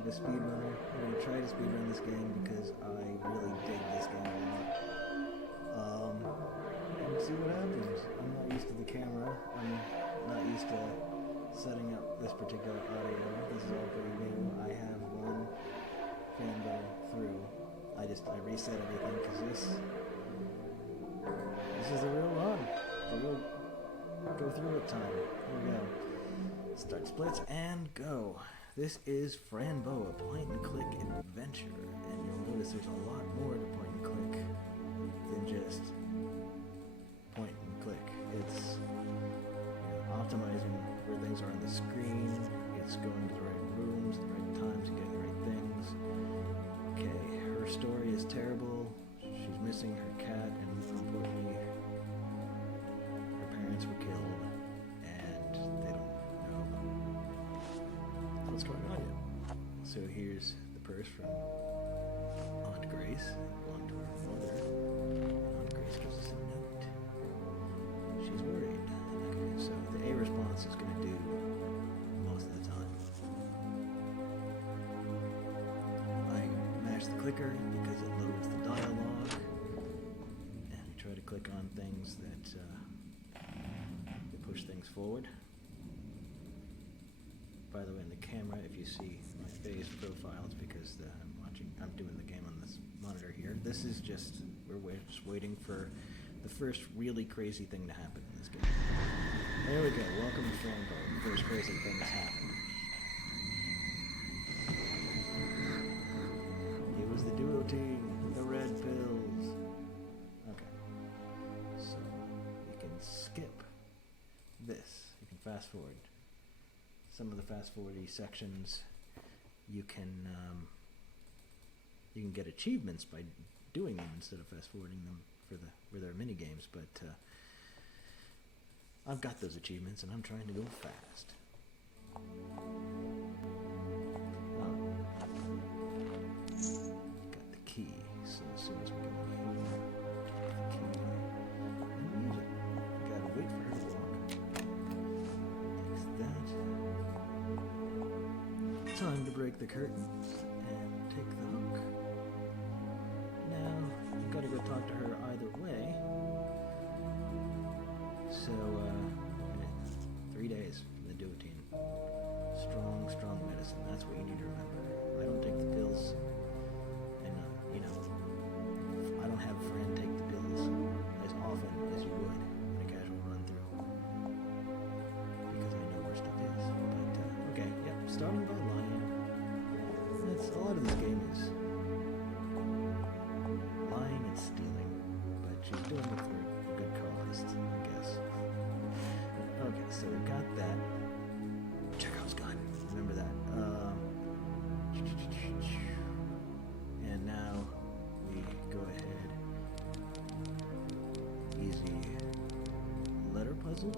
of a speedrunner. I'm going to try to speedrun this game because I really dig this game a lot. And see what happens. I'm not used to the camera. I'm not used to setting up this particular audio. This is all pretty new. I have one Fran Bow through. I reset everything because this is a real run. The real go through it time. Here we go. Start splits and go. This is Fran Bow, a point and click adventure, and you'll notice there's a lot more to point and click than just point and click. It's optimizing where things are on the screen, it's going to the right rooms at the right times and getting the right things. Okay, her story is terrible. She's missing her cat, and unfortunately her parents were killed, and they don't know what's going on yet. So here's the purse from Aunt Grace, belonged to her mother. Aunt Grace gives us a note. She's worried. Okay, so the A response is going to do most of the time. I mash the clicker because it loads the dialogue, and we try to click on things that push things forward. By the way, in the camera, if you see my face profile, it's because I'm doing the game on this monitor here. This is just, we're just waiting for the first really crazy thing to happen in this game. There we go, welcome to Fran Bow. The first crazy thing has happened. It was the duo team, the red pills. Okay, so you can skip this, you can fast forward. Some of the fast forwardy sections you can get achievements by doing them instead of fast forwarding them for their mini games, but I've got those achievements and I'm trying to go fast. Got the key, so as soon as we go in here, take the key and use it. Gotta wait for her to walk. Takes that. Time to break the curtains and take the hook. Now, you've got to go talk to her either way. So, 3 days from the duotine. Strong, strong medicine. That's what you need to remember. I don't take the pills, and, I don't have a friend take the pills as often as you would in a casual run-through. Because I know where stuff is. But, okay, yep, starting by lying. That's a lot of this game is lying and stealing, but she's doing it for a good cause, I guess. Okay, so we got that. Chekhov's gun, remember that. And now we go ahead. Easy letter puzzle.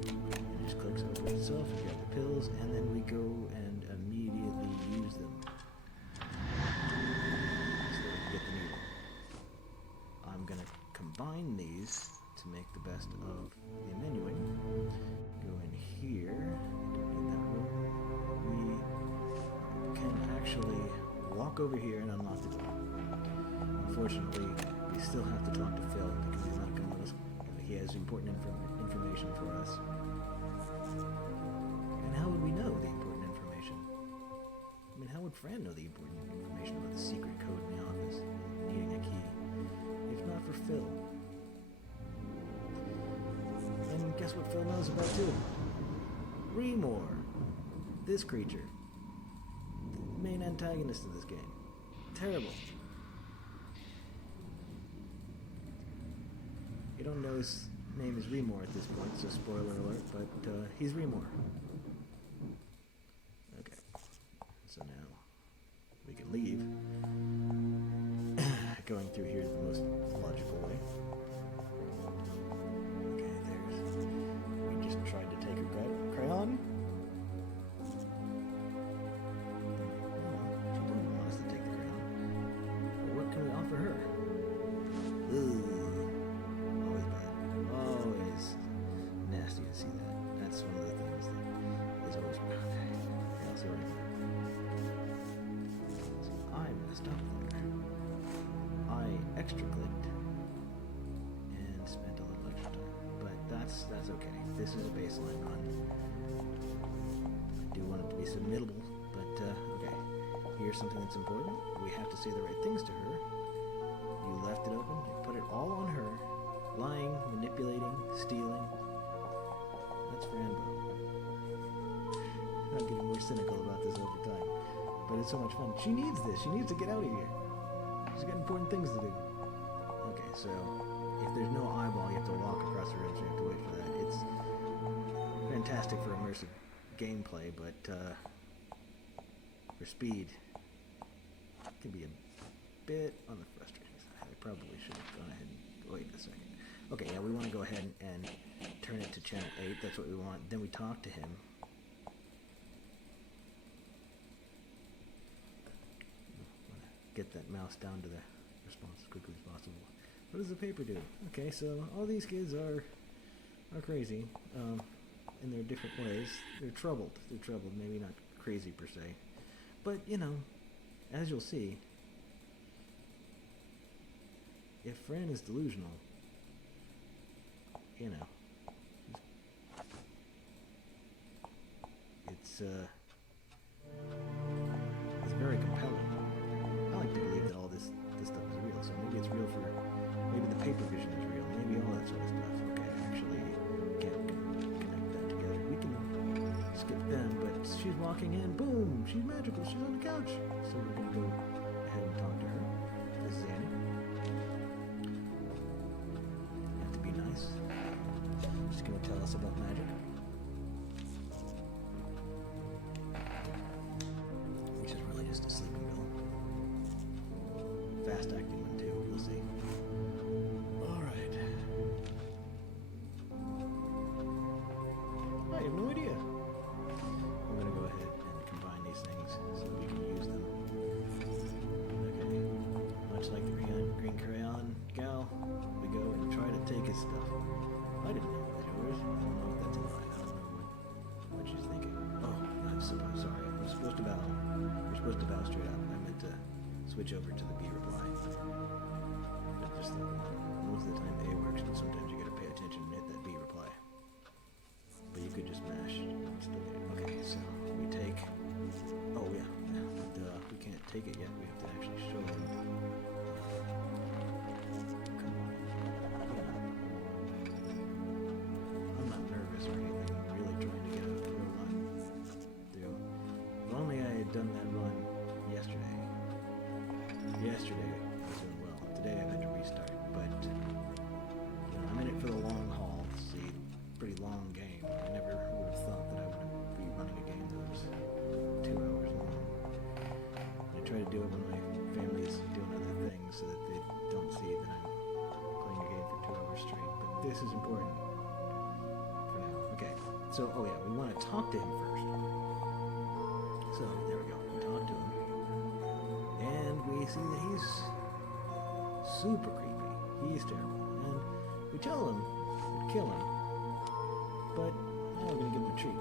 It just clicks over itself. We got the pills, and then we go and immediately use them. So that we can get the needle. I'm going to combine these to make the best of the menuing. Go in here. Don't need that room. We can actually walk over here and unlock the door. Unfortunately, we still have to talk to Phil because he's not going to let us. He has important information for us. And how would we know the important information? I mean, how would Fran know the important information about the secret code in the office, needing a key, if not for Phil? And guess what Phil knows about too? Remore, this creature, the main antagonist of this game. Terrible. You don't know his name is Remore at this point, so spoiler alert, but he's Remore. Okay, so now we can leave. Going through here is the most logical way. Okay, we just tried to take her crayon. She doesn't want us to take the crayon. But what can we offer her? Ugh. Always bad. Always nasty to see that. That's one of the things that is always bad. Yeah, sorry. extra clicked and spent a little extra time. But that's okay. This is a baseline run. I do want it to be submittable, but okay. Here's something that's important. We have to say the right things to her. You left it open. You put it all on her. Lying, manipulating, stealing. That's Fran Bow. I'm getting more cynical about this over time. But it's so much fun. She needs this. She needs to get out of here. She's got important things to do. Okay, so if there's no eyeball, you have to walk across the room, so you have to wait for that. It's fantastic for immersive gameplay, but for speed, it can be a bit on the frustrating side. I probably should have gone ahead and wait a second. Okay, yeah, we want to go ahead and turn it to channel 8. That's what we want. Then we talk to him. Get that mouse down to the response as quickly as possible. What does the paper do? Okay, so all these kids are crazy in their different ways. They're troubled. Maybe not crazy per se. But, you know, as you'll see, if Fran is delusional, you know, it's very compelling. I like to believe that all this stuff is real, so maybe it's real for, maybe the paper vision is real, maybe all that sort of stuff. Okay, actually can't connect that together. We can skip them, but she's walking in, boom, she's magical, she's on the couch. So we're gonna go ahead and talk to her. This is Annie. Have to be nice. She's gonna tell us about magic. Which is really just a sleeping pill. Fast acting one too, we'll see. Alright. I have no idea. I'm gonna go ahead and combine these things so that we can use them. Okay. Much like the green crayon gal, we go and try to take his stuff. I didn't know that yours. I don't know if that's a lie. I don't know what she's thinking. Oh, I'm sorry. I'm supposed to bow. You're supposed to bow straight up. I meant to switch over to the B reply. But just most of the time A works, but sometimes you gotta pay attention and hit that B reply. But you could just mash. It's still there. Okay, so we take. Oh yeah, duh. We can't take it yet. We have to actually show him. Come on. I'm not nervous or anything. I'm really trying to get a run through. If only I had done that run yesterday. Yesterday I was doing well. Today I've had to restart, but you know, I'm in it for the long haul. It's a pretty long game. I never would have thought that I would be running a game that was 2 hours long. I try to do it when my family's doing other things so that they don't see that I'm playing a game for 2 hours straight. But this is important for now. Okay, so oh yeah, we want to talk to him first. So there we go. We talk to him. And we see that he's super creepy. He's terrible. And we tell him we'd kill him. But now we're going to give him a treat.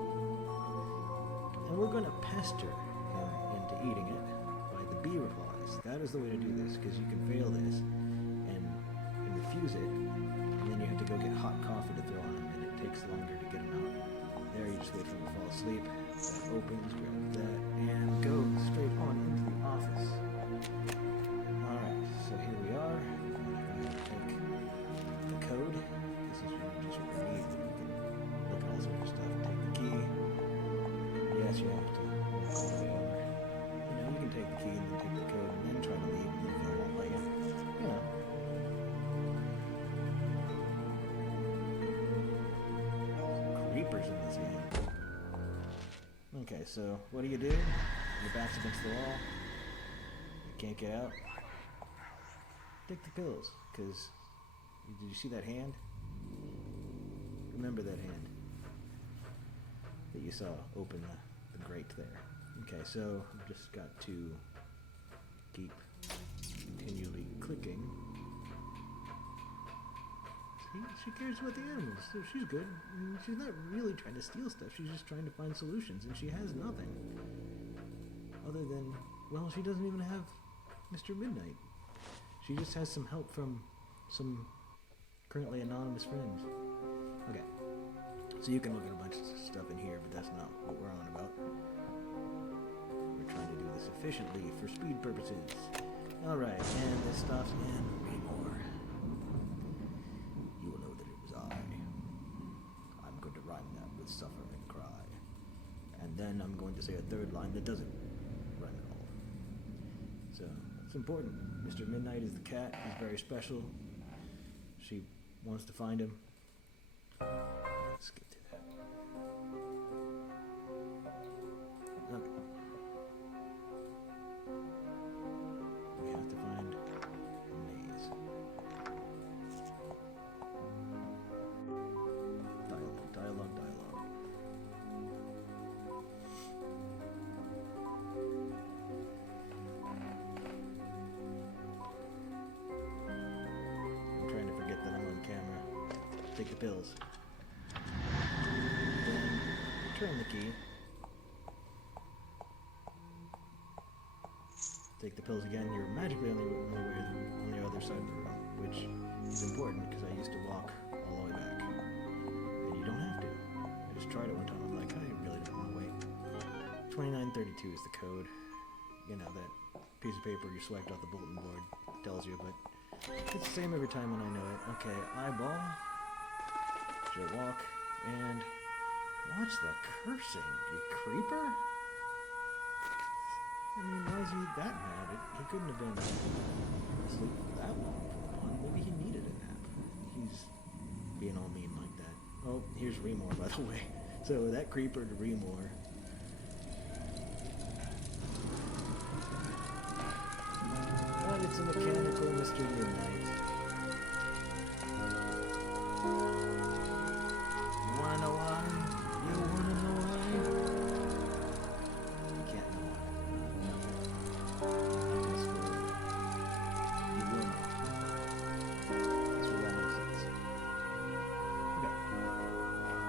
And we're going to pester him into eating it by the B replies. That is the way to do this, because you can fail this and refuse it. And then you have to go get hot coffee to throw on him, and it takes longer to get him out. There, you just wait for him to fall asleep. That opens, grab that, and go straight on into the office. Alright, so here we are. I'm going to take the code. This is just what we need. We can look at all sorts of stuff. Take the key. Yes, you have to walk all the way over. You know, you can take the key and then take the code and then try to leave and then Phil won't let you. You know. Creepers in this game. Okay, so what do? Your back's against the wall. You can't get out. Take the pills, because did you see that hand? Remember that hand that you saw open the grate there. Okay, so I've just got to keep continually clicking. See, she cares about the animals, so she's good. She's not really trying to steal stuff, she's just trying to find solutions, and she has nothing. Other than, well, she doesn't even have Mr. Midnight. She just has some help from some currently anonymous friends. Okay. So you can look at a bunch of stuff in here, but that's not what we're on about. We're trying to do this efficiently for speed purposes. Alright, and this stops in Raymore. You will know that it was I. I'm going to rhyme that with suffer and cry. And then I'm going to say a third line that doesn't rhyme at all. So, it's important. Mr. Midnight is the cat. He's very special. She wants to find him. Let's get to that. Okay. We have to find a maze. Dialogue. I'm trying to forget that I'm on camera. Take the pills. Then turn the key. Take the pills again. You're magically on the other side of the room, which is important because I used to walk all the way back. And you don't have to. I just tried it one time. I'm like, I really don't want to wait. 2932 is the code. You know, that piece of paper you swiped off the bulletin board tells you, but it's the same every time when I know it. Okay, eyeball. Should walk. And watch the cursing, you creeper. I mean, why is he that mad? He couldn't have been asleep for that long for one. Maybe he needed a nap. He's being all mean like that. Oh, here's Remore, by the way. So that creeper to Remore. But it's a mechanical Mr. Midnight. You wanna know why? You wanna know why? You can't know why. You will know. This will all make sense. Okay.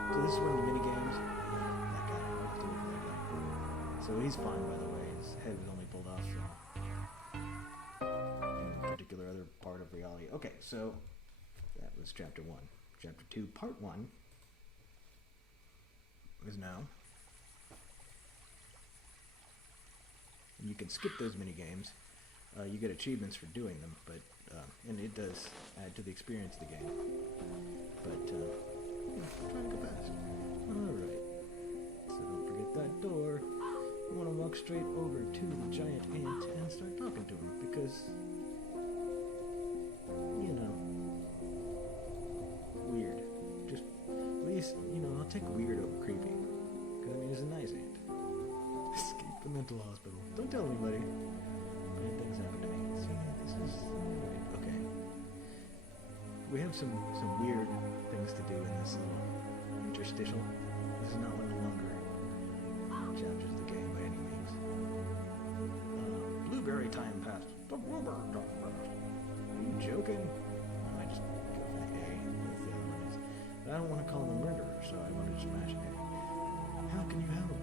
So this is one of the mini games. That guy. I was doing that guy. So he's fine, by the way. His head was only pulled off from a particular other part of reality. Okay, so that was chapter 1. Chapter 2, part 1 is now. And you can skip those mini games. You get achievements for doing them, but and it does add to the experience of the game. But try to go fast. Alright. So don't forget that door. You want to walk straight over to the giant ant and start talking to him, because you know, weird. Just, at least, you know, I'll take weird over creepy. Because, I mean, he's a nice ant. Escape the mental hospital. Don't tell anybody. Bad things happen to me. See, this is... Okay. We have some weird things to do in this little interstitial. This is not one of the longer chapters of the game by any means. Blueberry time passed. The blueberry time passed. Are you joking? I just go for the A, as the other one is. But I don't want to call him a murderer, so I want to just mash A. How can you help?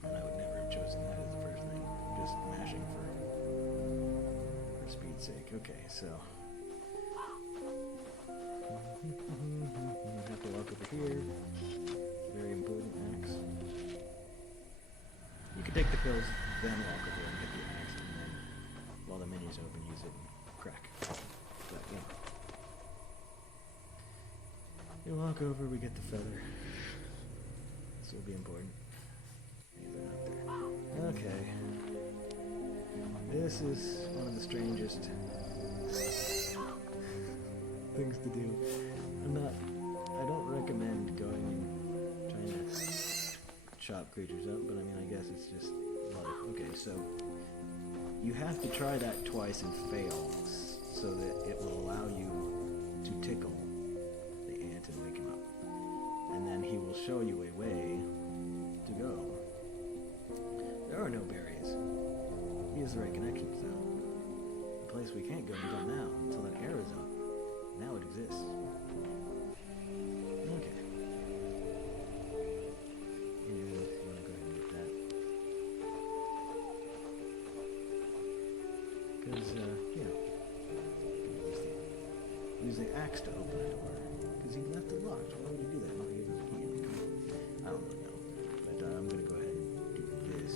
And I would never have chosen that as the first thing. Just mashing for speed's sake. Okay, so... I have to walk over here. Very important axe. You can take the pills, then walk over and get the axe, and then while the menu's open, use it and crack. But yeah. You walk over, we get the feather. This will be important. Either up there. Okay. This is one of the strangest things to do. I don't recommend going and trying to chop creatures up, but I mean, I guess it's just life. Okay, so you have to try that twice and fail so that it will allow you to tickle the ant and wake him up. And then he will show you a way to go. There are no berries. He has the right connections, though. The place we can't go until now, until that air is up. Now it exists. Okay. And you want to go ahead and get that. Because, use the axe to open a door. Because he left it locked. Why would he do that? Why would he give us a key? I don't really know. But I'm going to go ahead and do this.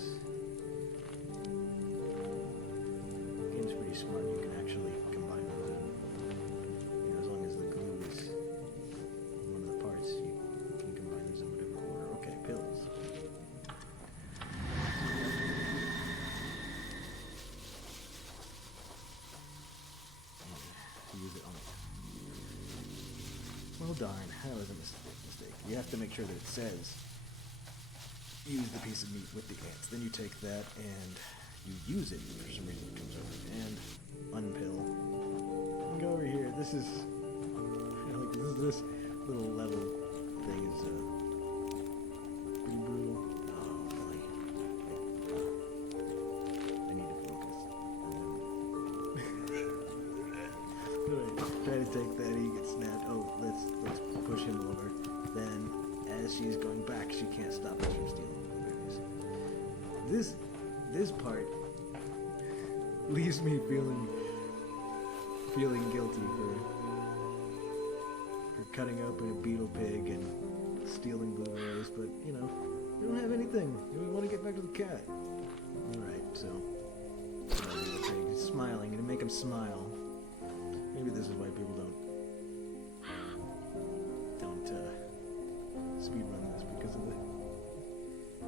The game's pretty smart. You can actually combine those. You know, as long as the glue is one of the parts, you can combine those in whatever order. Okay, pills. Use it on it. Well darn, that was a mistake. You have to make sure that it says use the piece of meat with the ants. Then you take that and you use it. For some reason it comes over. And unpill. And go over here. This is like this little level thing is pretty brutal. Oh boy. I need to focus. Try to take that, he gets snapped. Oh, let's push him over. Then, as she's going back, she can't stop us from stealing blueberries. This part leaves me feeling guilty for cutting open a beetle pig and stealing blueberries. But you know, we don't have anything. We want to get back to the cat. All right, so beetle pig is smiling, and to make him smile. Maybe this is why people don't speedrun this, because of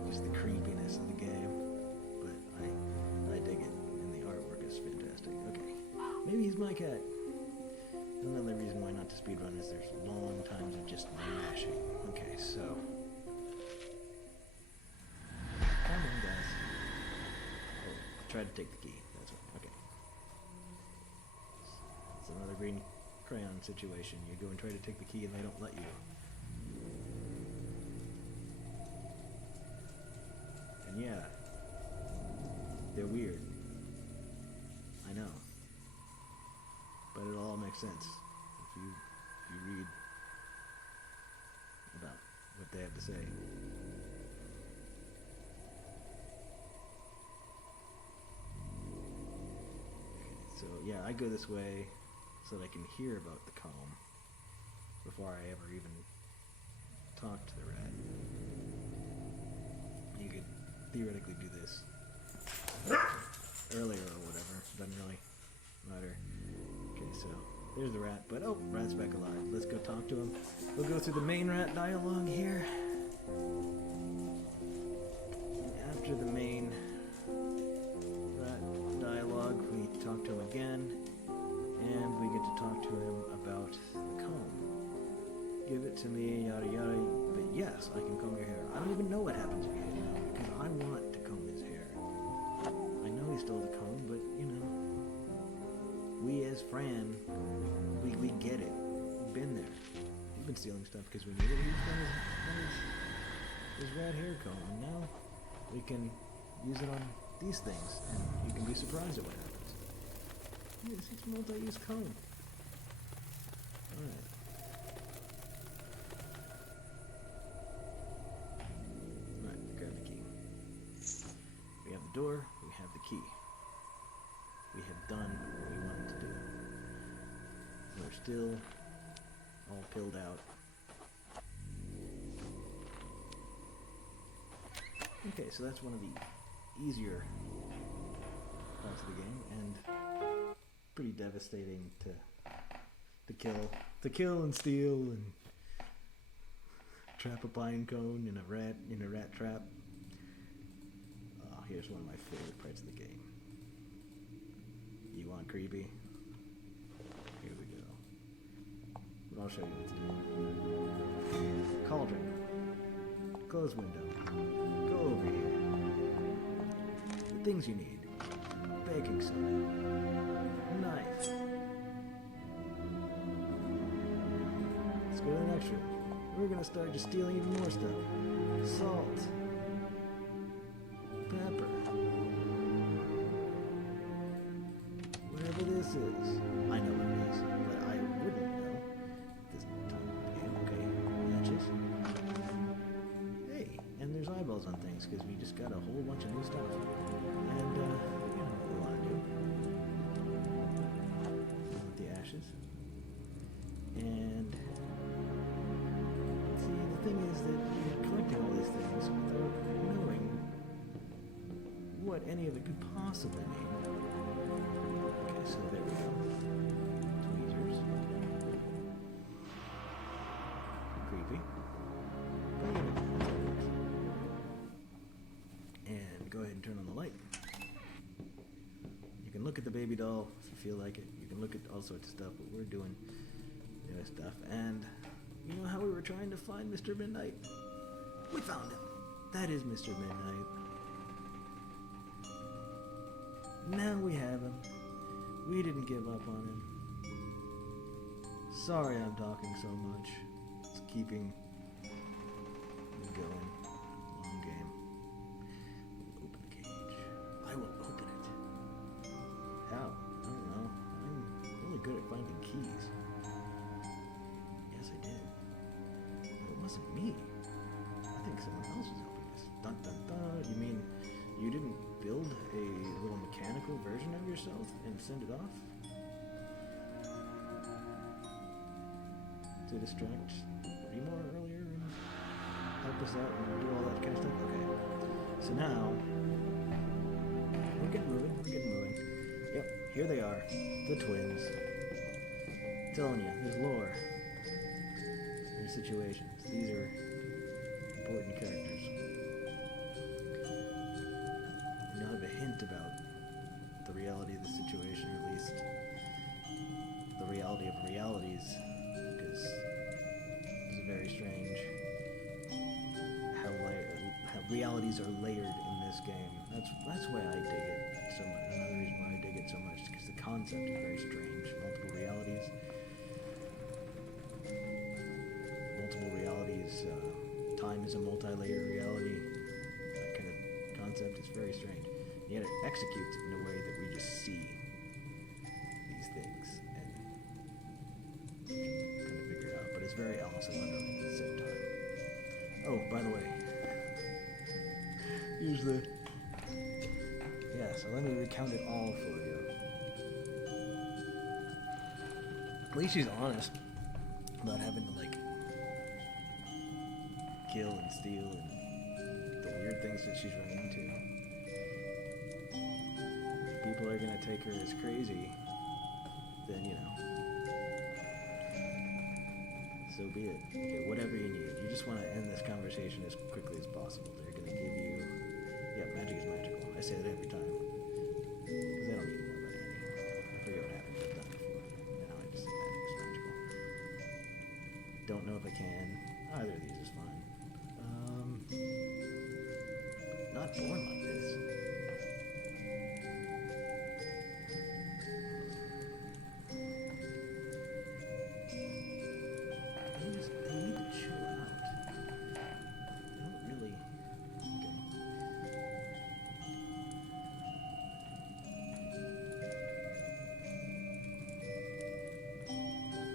just the creepiness of the game. But I dig it, and the artwork is fantastic. Okay, maybe he's my cat. Another reason why not to speedrun is there's long times of just mashing. Okay, so come on, guys. Oh, try to take the key. That's right. Okay. It's another green crayon situation. You go and try to take the key and they don't let you. And yeah, they're weird. I know. But it all makes sense if you read about what they have to say. So yeah, I go this way so that I can hear about the comb before I ever even talk to the rat. You could theoretically do this earlier or whatever, doesn't really matter. Okay, so there's the rat, but oh, rat's back alive. Let's go talk to him. We'll go through the main rat dialogue here. After the main rat dialogue, we talk to him again, and we get to talk to him about the comb. Give it to me, yada yada, but yes, I can comb your hair. I don't even know what happens if you hit him, because I want to comb his hair. I know he stole the comb, but you know, we as Fran, we get it. We've been there. We've been stealing stuff because we knew that he was done his rat hair comb, and now we can use it on these things, and you can be surprised at what happens. Yes, it's multi-use comb. Alright. Alright, grab the key. We have the door, we have the key. We have done what we wanted to do. We're still all pilled out. Okay, so that's one of the easier parts of the game, and pretty devastating to kill and steal and trap a pine cone in a rat trap. Oh, here's one of my favorite parts of the game. You want creepy? Here we go. But I'll show you what to do. Cauldron. Close window. Go over here. The things you need. Baking soda. Knife. Let's go to the next room. We're gonna start just stealing even more stuff. Salt. Pepper. Whatever this is. I know what it is, but I wouldn't know this time of the game. Okay, matches. Hey, and there's eyeballs on things, because we just got a whole bunch of new stuff. And, you know what we want to do. With the ashes. And see, the thing is that you're collecting all these things without knowing what any of it could possibly mean. Okay, so there we go. Tweezers. Creepy. But you know, that's how it works. And go ahead and turn on the light. You can look at the baby doll if you feel like it. You can look at all sorts of stuff, but we're doing stuff. And you know how we were trying to find Mr. Midnight? We found him. That is Mr. Midnight. Now we have him. We didn't give up on him. Sorry I'm talking so much. It's keeping me going. Long game. We'll open the cage. I will open it. How? I don't know. I'm really good at finding keys. Yes, I did. But it wasn't me. I think someone else was helping us. Dun dun dun. You mean you didn't build a little mechanical version of yourself and send it off? To distract Remor earlier and help us out and do all that kind of stuff? Okay. So now, we're getting moving, Yep, here they are, the twins. I'm telling you, there's lore. There's situations. These are important characters. You'll have a hint about the reality of the situation, or at least the reality of realities, because it's very strange how realities are layered in this game. That's why I dig it so much. Another reason why I dig it so much is because the concept is very strange. Multiple realities. Time is a multi-layered reality. That kind of concept is very strange. Yet it executes in a way that we just see these things and kind of figure it out. But it's very Alice in Wonderland at the same time. Oh, by the way, here's the... Yeah, so let me recount it all for you. At least she's honest about having to, like, kill and steal and the weird things that she's run into. If people are gonna take her as crazy, then, you know, so be it. Okay, whatever you need. You just want to end this conversation as quickly as possible. They're gonna give you... Yeah, magic is magical. I say that every time. Because I don't need to know about any. I forget what happened. I've done it before. And now I just say magic is magical. Don't know if I can. Either of these is fine. Not born like this. They need to chill out. They don't really... Okay.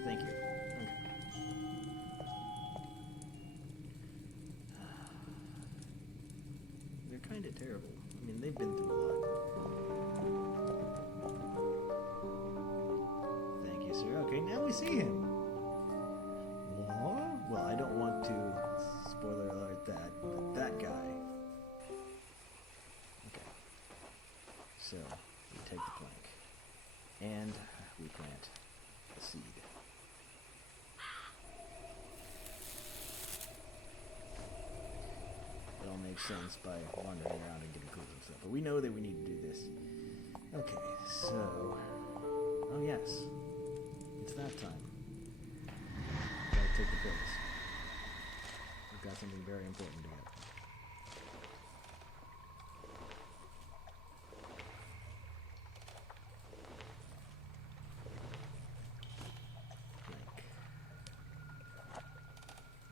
Thank you. Okay. They're kind of terrible. I mean, they've been through a lot. Thank you, sir. Okay, now we see him. What? Well, I don't want to spoiler alert that, but that guy. Okay. So, we take the plank. And we plant a seed. It all makes sense by wandering around and getting clues and stuff. But we know that we need to do this. Okay, so... Oh yes. It's that time. Gotta take the pills. We've got something very important to get.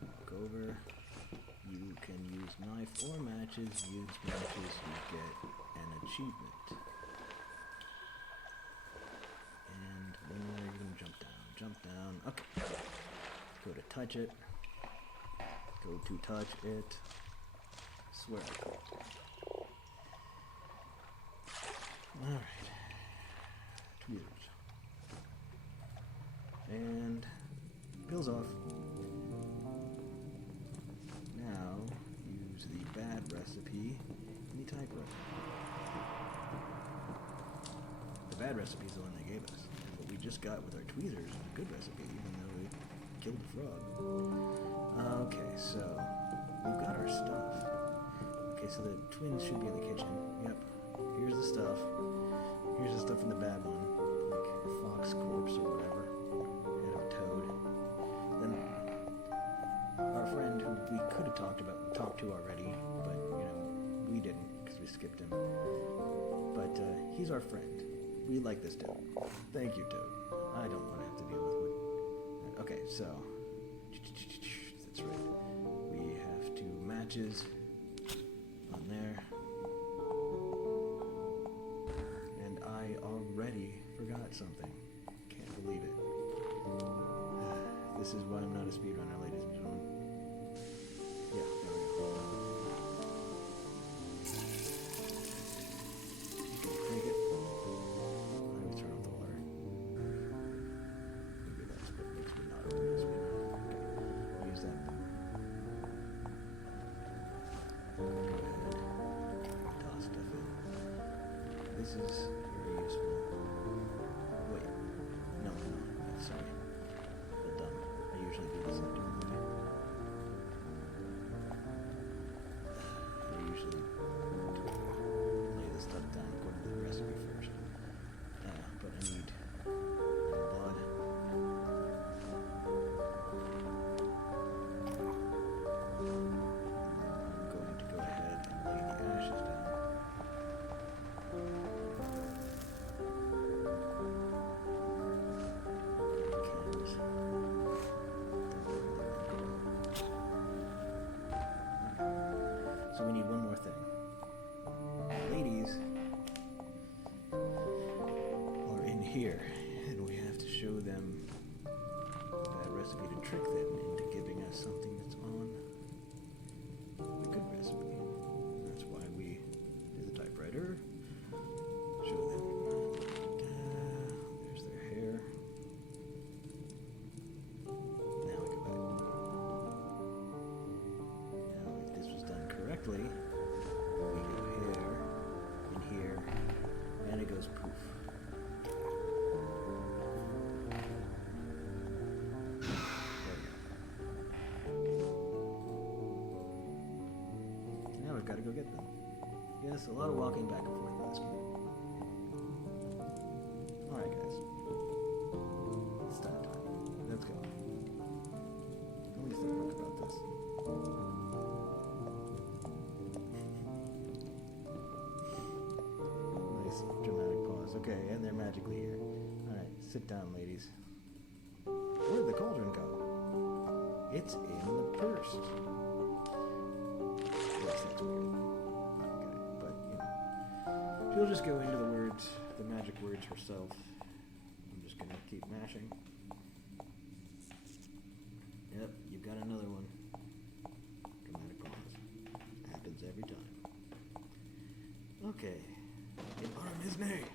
Walk over. You can use knife or matches. Use matches, you get an achievement. And when are you going to jump down? Jump down. Okay. Go to touch it. Go to touch it. Swear. Alright. Tweezers. And Pills off. Now, use the bad recipe in the typewriter. The bad recipe is the one they gave us. What we just got with our tweezers is a good recipe, even though it killed the frog. Okay, so we've got our stuff. Okay, so the twins should be in the kitchen. Yep. Here's the stuff. Here's the stuff in the bad one, like a fox corpse or whatever. Head of a toad. Then our friend, who we could have talked to already, but we didn't because we skipped him. But he's our friend. We like this toad. Thank you, Toad. I don't want to have to deal with what... Okay, so... That's right. We have 2 matches on there. And I already forgot something. Can't believe it. This is why I'm not a speedrunner, ladies and gentlemen. Yeah, there we go. Take it. Turn off the water. Maybe that's what makes me not open this window. Okay, I'll use that. Go ahead. Toss stuff in. This is very useful. Wait. No, sorry. Well done. I usually do this after the movie. I usually lay this stuff down according to the recipe first. But I need blood. I'm going to go ahead and lay the ashes down. The candles. So we need one more thing. Ladies here, and we have to show them the bad recipe to trick them into giving us something that's on the good recipe. That's why we do the typewriter. Show them. There's their hair. Now we go back. Now, if this was done correctly, we go here, and here, and it goes poof. Gotta go get them. Yes, a lot of walking back and forth in this game. Alright, guys. It's start time. Let's go. At least I talk about this. Nice dramatic pause. Okay, and they're magically here. Alright, sit down, ladies. Where'd the cauldron go? It's in the purse. Yes, that's weird. Okay, but she'll just go into the words, the magic words herself. I'm just gonna keep mashing. Yep, you've got another one. Dramatic pause. Happens every time. Okay. In honor of his name.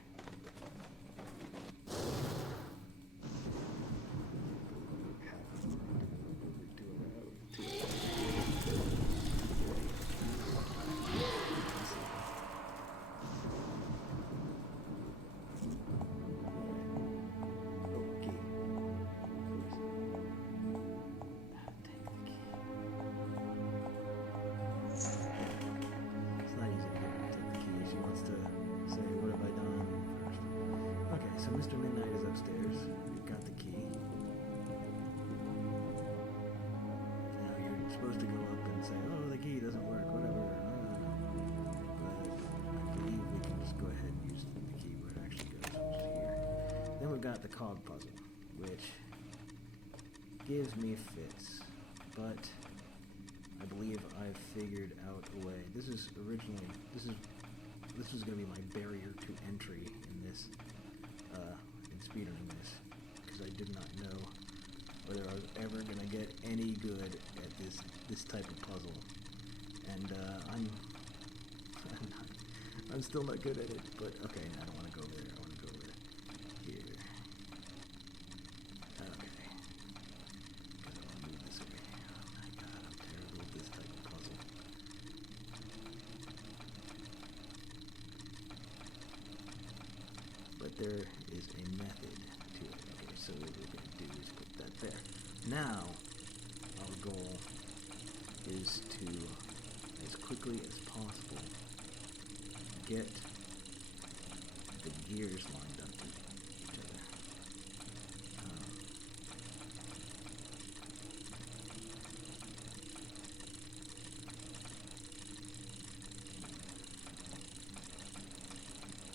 So Mr. Midnight is upstairs. We've got the key. Now you're supposed to go up and say, oh, the key doesn't work, whatever. But I believe we can just go ahead and use the key where it actually goes, which is here. Then we've got the cog puzzle, which gives me fits. But I believe I've figured out a way. This was going to be my barrier to entry in this. In speedrunning this, because I did not know whether I was ever going to get any good at this type of puzzle, and I'm still not good at it. But okay, I don't want to go over there. I want to go over here. Okay. there is a method to it. Okay, so what we're going to do is put that there. Now, our goal is to, as quickly as possible, get the gears lined up to each other.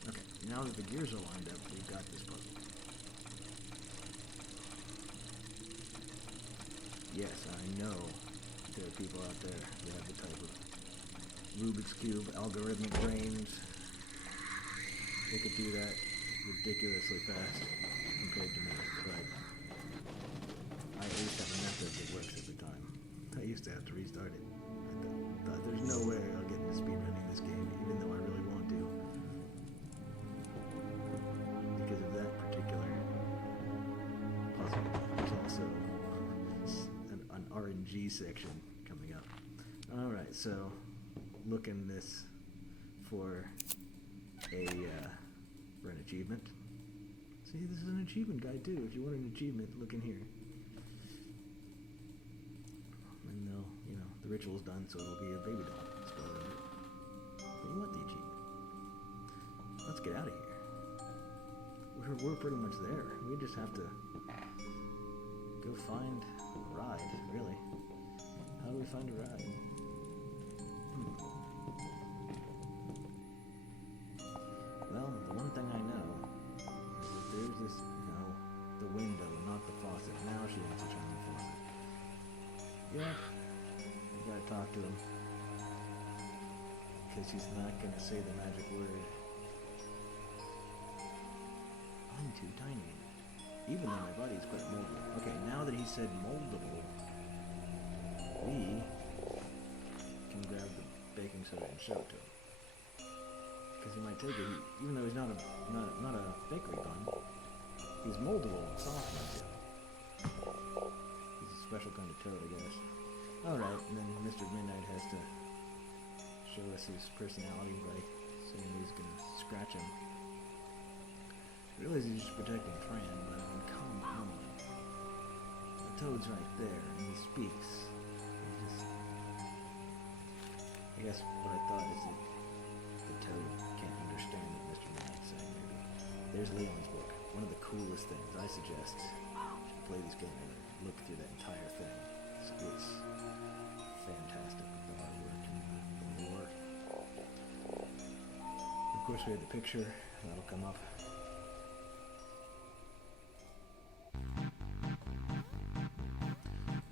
Okay, now that the gears are lined up, we've got this puzzle. Yes, I know there are people out there that have the type of Rubik's Cube algorithmic brains. They could do that ridiculously fast compared to me, but I at least have a method that works every time. I used to have to restart it. I thought there's no way I'll get into speedrunning this game, even though I really want to. Because of that particular puzzle. There's also an RNG section coming up. Alright, so looking this for an achievement. See, this is an achievement guide too. If you want an achievement, look in here. And they'll, you know, the ritual's done, so it'll be a baby doll. Spoiler alert. But you want the achievement. Let's get out of here. We're pretty much there. We just have to go find a ride, really. How do we find a ride? Well, the one thing I know is that there's this, the window, not the faucet. Now she wants to turn the faucet. Yeah, you gotta talk to him. Because he's not gonna say the magic word. I'm too tiny. Even though my body is quite moldable. Okay, now that he said moldable, we can grab the baking soda and show it to him. Because he might take it, even though he's not a bakery bun, he's moldable and soft like it. He's a special kind of toad, I guess. Alright, and then Mr. Midnight has to show us his personality by saying he's gonna scratch him. I realize he's just protecting Fran, but I mean, come on. The toad's right there, and he speaks. I guess what I thought is that the toad can't understand what Mr. Midnight's saying, maybe. There's Leon's book. One of the coolest things. I suggest you play this game and look through that entire thing. It's fantastic with the artwork and the lore. Of course, we have the picture. That'll come up.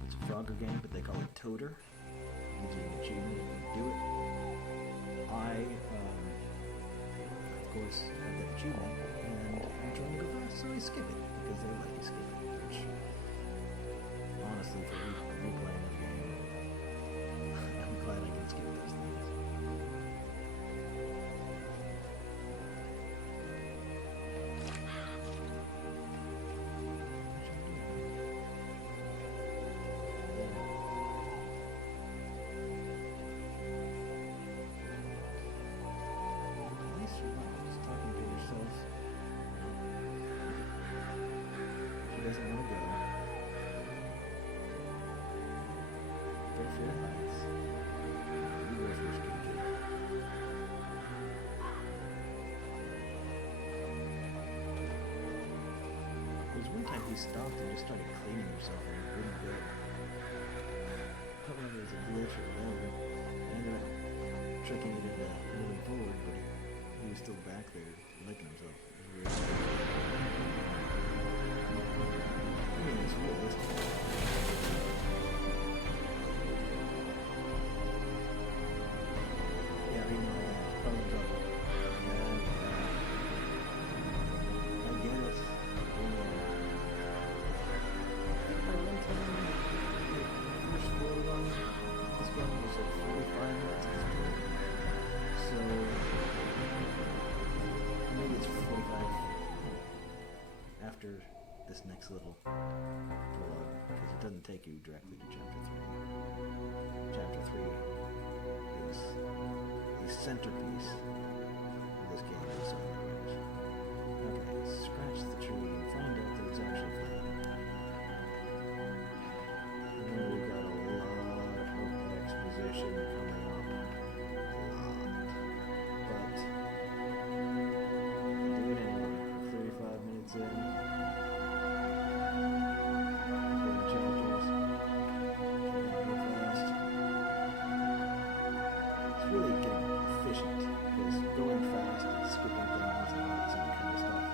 It's a Frogger game, but they call it Toader. Gives you an achievement if you do it. I, of course, have that achievement, and I'm trying to go fast, so I skip it, because they let me skip it, which, honestly, for replaying the game, I'm glad I can skip those things. Doesn't want to go. Fairfield Heights. You go first, kid. There was one time he stopped and just started cleaning himself and he wouldn't go. I don't know if it was a glitch or whatever. I ended up tricking it into moving forward, but he was still back there licking himself. It was weird. I mean, it's realistic. Yeah, reading all that. Probably double. I get it. I think by one time, the first floor run, this game was at 45 minutes at speed. So, maybe it's 45 after this next little prologue, because it doesn't take you directly to chapter 3. Chapter 3 is the centerpiece of this game in so many ways. Okay, coming up a lot. But do it anyway. 35 minutes in. Chapters. Fast. It's really getting efficient because going fast and skipping things and all that kind of stuff.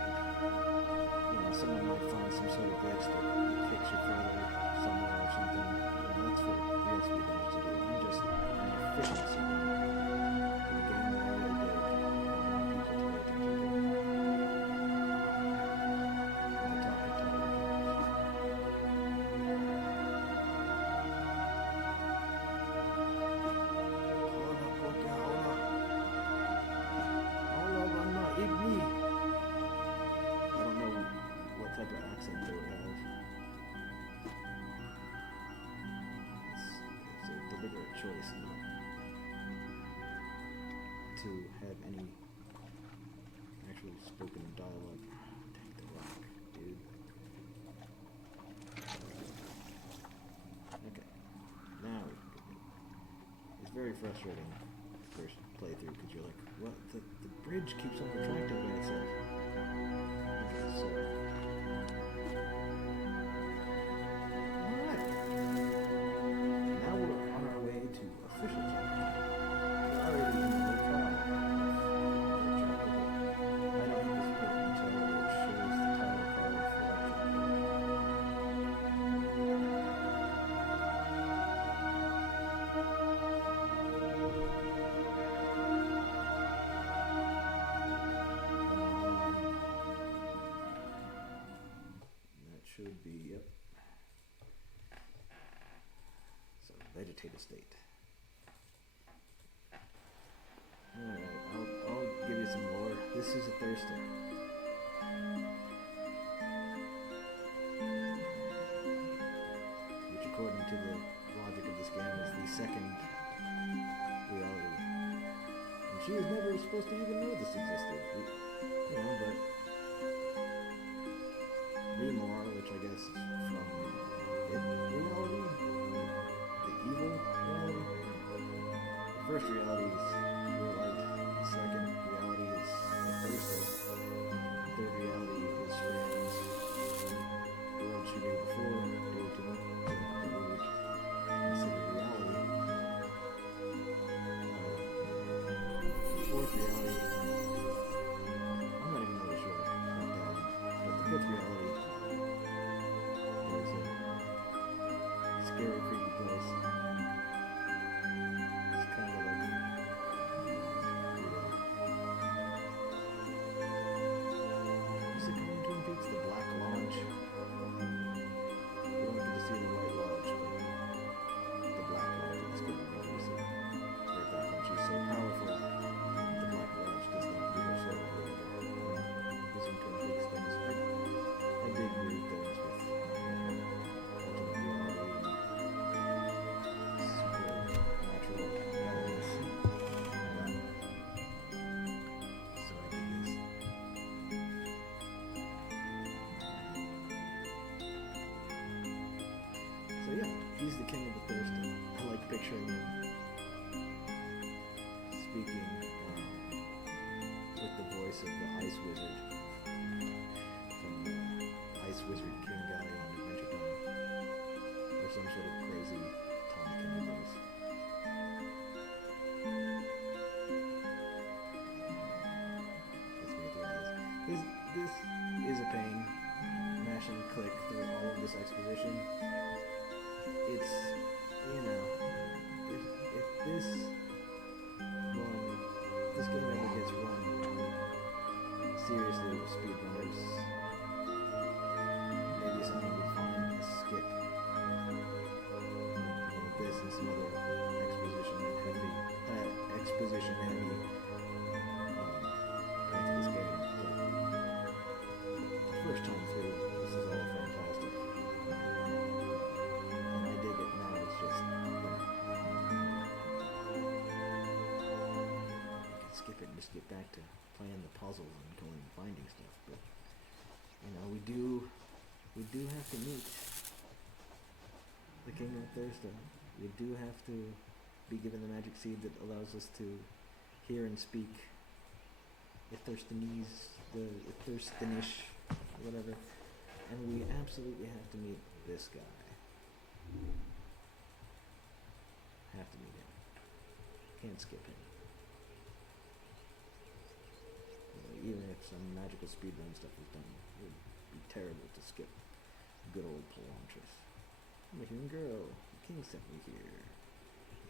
Someone might find some sort of glitch that kicks you further somewhere or something. That's for real speedrunners to do. I'm just an efficiency runner. The game that I really dig. I want people to pay attention to. I'm talking to other type of accent they would have. It's a deliberate choice not to have any actual spoken dialogue. Take the rock, dude. Okay, now we can go. It's very frustrating first playthrough because you're like, what? The bridge keeps on retracting by itself. Okay, so. Should be, yep. So, vegetative state. Alright, I'll give you some lore. This is a thirster. Which, according to the logic of this game, is the second reality. And she was never supposed to even know this existed. But Remore, which I guess is from reality, the evil reality. The first reality is real light. The second reality is the Thursday. The third reality is Fran's world shooting before due to the weird considered reality. The fourth reality, I'm not even really sure about that one, but the fifth reality. Scary, creepy place. It's kind of like what's it called in Twin Peaks? The Black Lodge. We don't get to see the White Lodge, but the Black Lodge is good. We get to see right there. When she's so powerful, the Black Lodge does not give her soul or whatever. Using Twin Peaks things. I dig weird things with ultimate reality. So yeah, he's the king of the thirsty. I like picturing him speaking with the voice of the Ice Wizard from Ice Wizard King guy on Adventure Time, or some sort of crazy Tom Kenny voice. This is a pain. Mash and click through all of this exposition. It's, if this game ever gets run seriously with speedrunners, maybe someone would find a skip. This and some other exposition heavy into this game. First time through, this is all fantastic. And I dig it now, it's just, I can skip it and just get back to playing the puzzles and going and finding stuff, but, we do have to meet the King of Thursday. We do have to be given the magic seed that allows us to hear and speak Thurstonese, whatever. And we absolutely have to meet this guy. Have to meet him. Can't skip him. Even if some magical speedrun stuff was done, it would be terrible to skip good old Polantris. I'm a human girl. The king sent me here.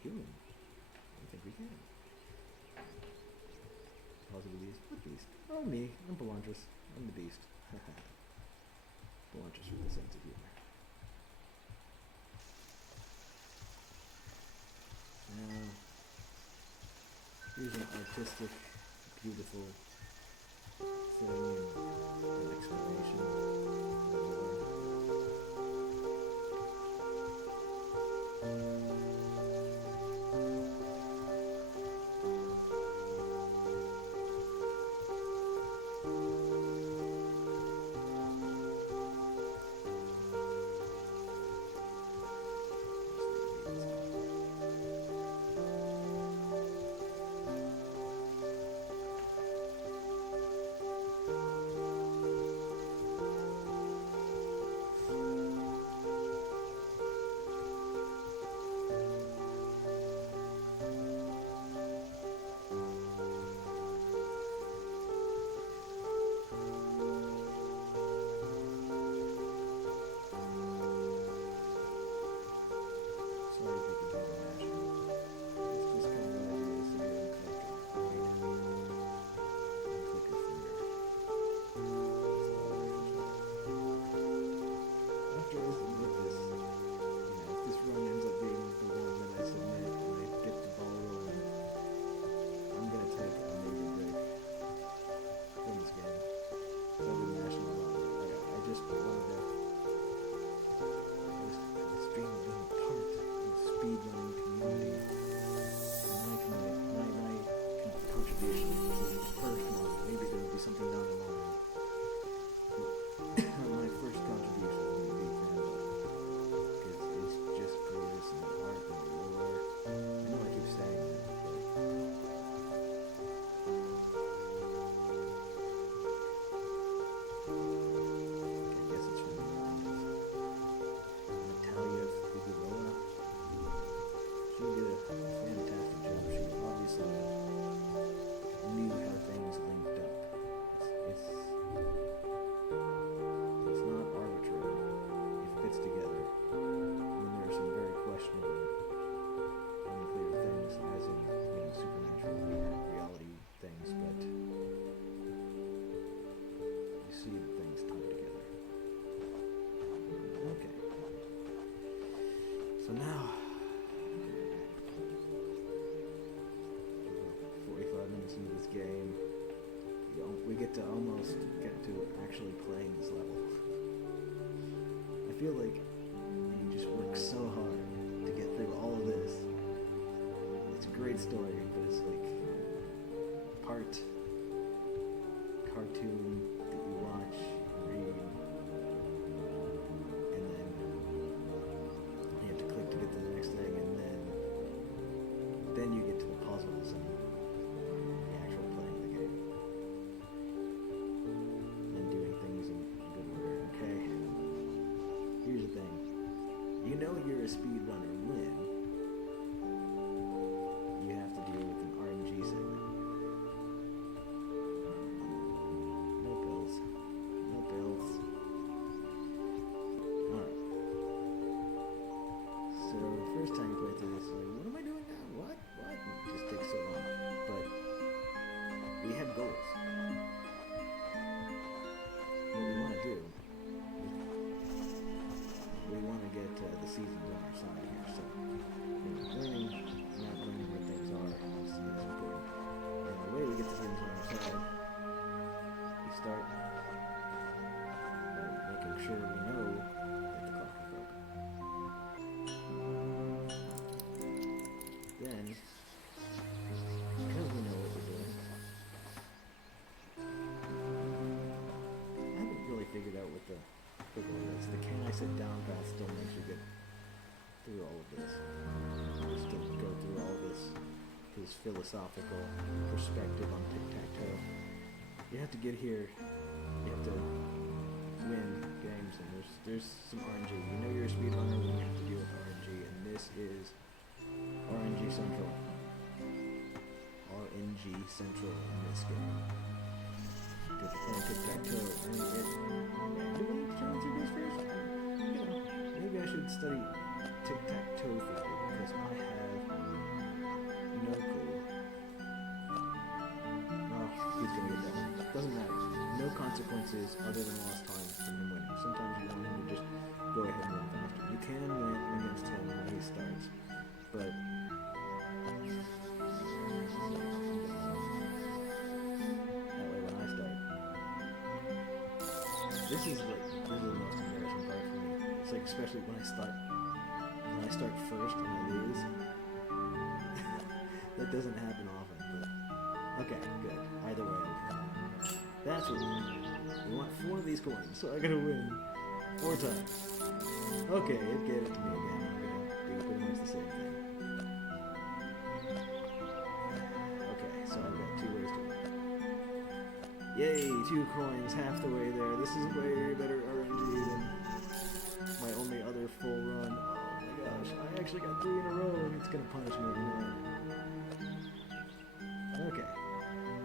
Human? I think we can. Possibly beast. What beast? Oh, me. I'm Polantris. I'm the beast. Polantris with a sense of humor. Now, here's an artistic, beautiful thing and an explanation of the lore. So now, 45 minutes into this game, we get to almost get to actually playing this level. I feel like you just work so hard to get through all of this. It's a great story, but it's like part cartoon that you watch and read, and then you have to click to get to the next thing, and then you get to the puzzles and the actual playing the game and doing things in good order. Okay, here's the thing: you know you're a speedrunner when you have to deal with an RNG segment. No pills. No pills. Alright. So, the first time you play through this, like, what am I doing now? What? What? It just takes so long. But we have goals. What we want to do, we want to get the seasons on our side here. So, learning, not learning where things are, obviously is important. And the way we get the seasons on our side, we start by making sure we know that the clock is broken. Then, because we know what we're doing, I haven't really figured out what the pickle is. The can I sit down path still makes you get through all of this. You still go through all of philosophical perspective on tic-tac-toe. You have to get here, you have to win games, and there's some RNG. You know you're a speedrunner when you have to deal with RNG, and this is RNG Central. RNG Central in this game. Because you're playing tic-tac-toe, and randomly determines who goes first. You know, maybe I should study tic-tac-toe theory, because I have no clue. Oh, he's gonna get that one. Doesn't matter. No consequences other than lost time from him winning. Sometimes you want him to just go ahead and win faster. You can win against him when he starts, but that way when I start, this is the most embarrassing part for me. It's like, especially when I start first and I lose. That doesn't happen often, but okay, good. Either way, that's what we want. We want 4 of these coins, so I gotta win 4 times. Okay, it gave it to me again. I'm gonna do pretty much the same thing. Okay, so I've got 2 ways to win. Yay, 2 coins, half the way there. This is way better RNG than my only other full run. Oh my gosh, I actually got 3 in a row, and it's gonna punish me every night. Okay,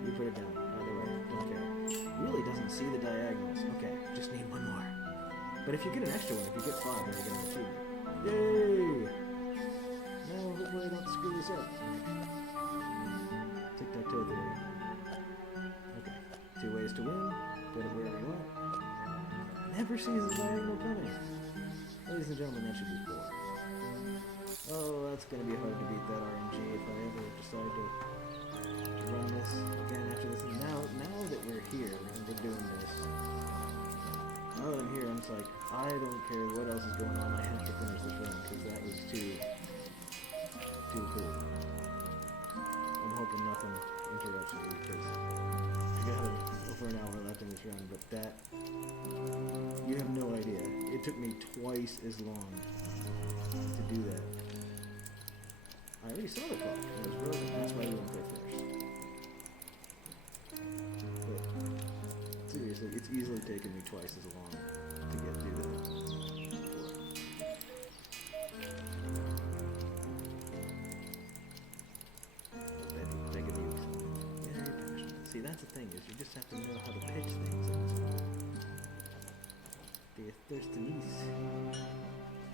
you put it down. Either way, don't care. Really doesn't see the diagonals. Okay, just need 1 more. But if you get an extra one, if you get 5, then you get an achievement. Yay! Now, hopefully I don't screw this up. Tic-tac-toe theory. Okay, 2 ways to win. Put it wherever you want. Never sees the diagonal coming. Ladies and gentlemen, that should be 4. Oh, that's gonna be hard to beat that RNG if I ever decide to run this again after this. And now that we're here and we're doing this, now that I'm here, I'm just like, I don't care what else is going on. I have to finish this run because that was too cool. I'm hoping nothing interrupts me because I got over an hour left in this run. But that, you have no idea. It took me twice as long to do that. I already saw the clock. It was broken. That's why we won't go first. But seriously, it's easily taken me twice as long to get through that. See, that's the thing, is you just have to know how to pitch things. They're thirsties.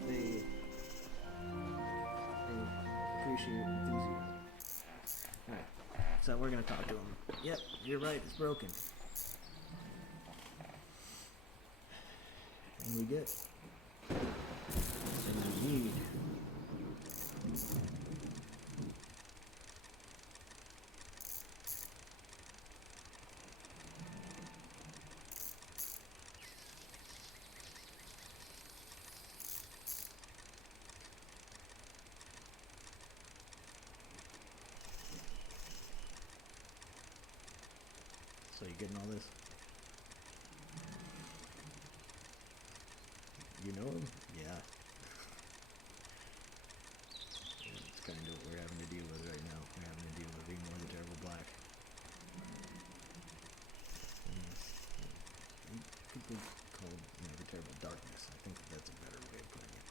They appreciate enthusiasm. Alright, so we're gonna talk to him. Yep, you're right, it's broken. And we get. And we need. So you getting all this? You know him? Yeah. It's kind of what we're having to deal with right now. We're having to deal with Igmore the Terrible Black. People call it, the Terrible Darkness. I think that's a better way of putting it.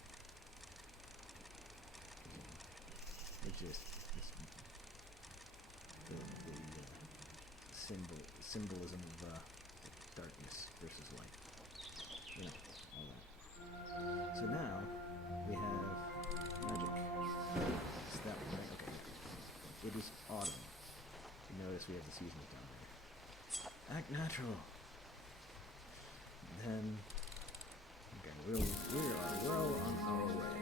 It's just the symbolism of darkness versus light. All that. So now we have magic. It's that one, right? Okay. It is autumn. You notice we have the seasons down there. Act natural. Then, okay, we are well on our way.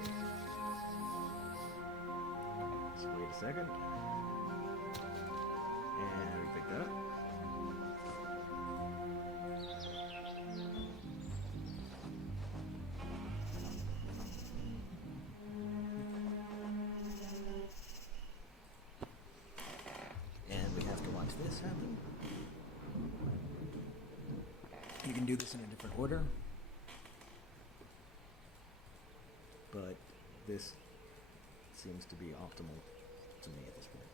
Let's wait a second. And we pick that up. And we have to watch this happen. You can do this in a different order, but this seems to be optimal to me at this point.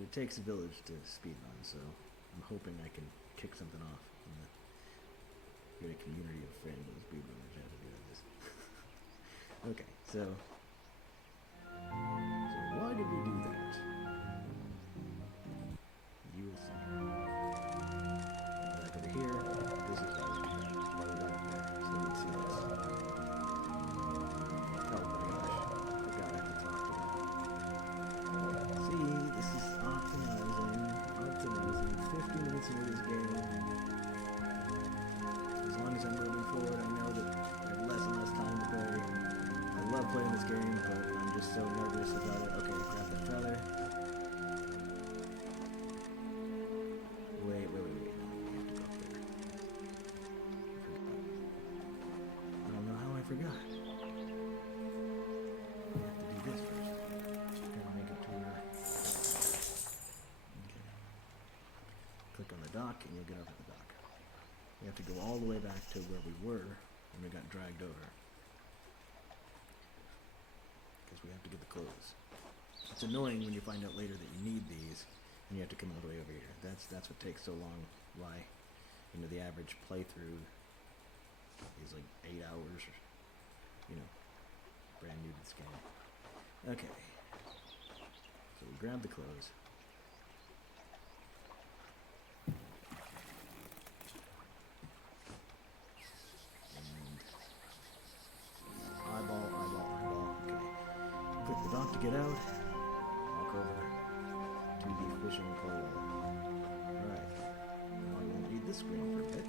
But it takes a village to speedrun, so I'm hoping I can kick something off in the great community of Fran Bow Speedrunners how to do this. Okay, so why did we do that? You will see. Back over here, this is why we got there. So let's see this. Oh my gosh, I forgot I have to talk to them. See, this is optimizing. 50 minutes into this game. As long as I'm moving forward, I know that I have less and less time to play. I love playing this game, but I'm just so nervous about it. Okay, grab the feather. Wait. No, we have to go up there. I don't know how I forgot. We have to do this first. Gotta make it to where... Okay. Click on the dock, and you'll get up at the dock. We have to go all the way back to where we were when we got dragged over. Because we have to get the clothes. It's annoying when you find out later that you need these, and you have to come all the way over here. That's what takes so long. Why, the average playthrough is like 8 hours, brand new to this game. Okay. So we grab the clothes. Get out, walk over to the fishing pole. Alright, I won't need this screen for a bit.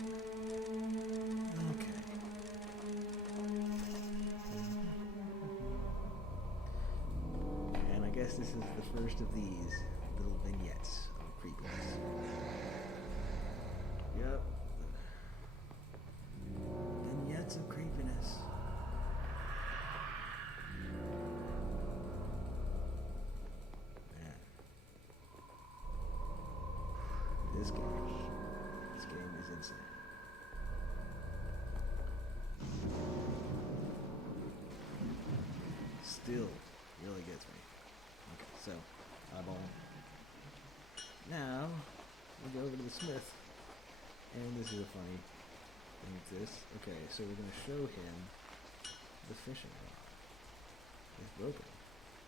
Okay. And I guess this is the first of these little vignettes of creepiness. Yep. Vignettes of creepiness. This game is insane. Still really gets me. Okay, so eyeball. Now we go over to the smith, and this is a funny thing. This. Okay, so we're gonna show him the fishing rod. It's broken.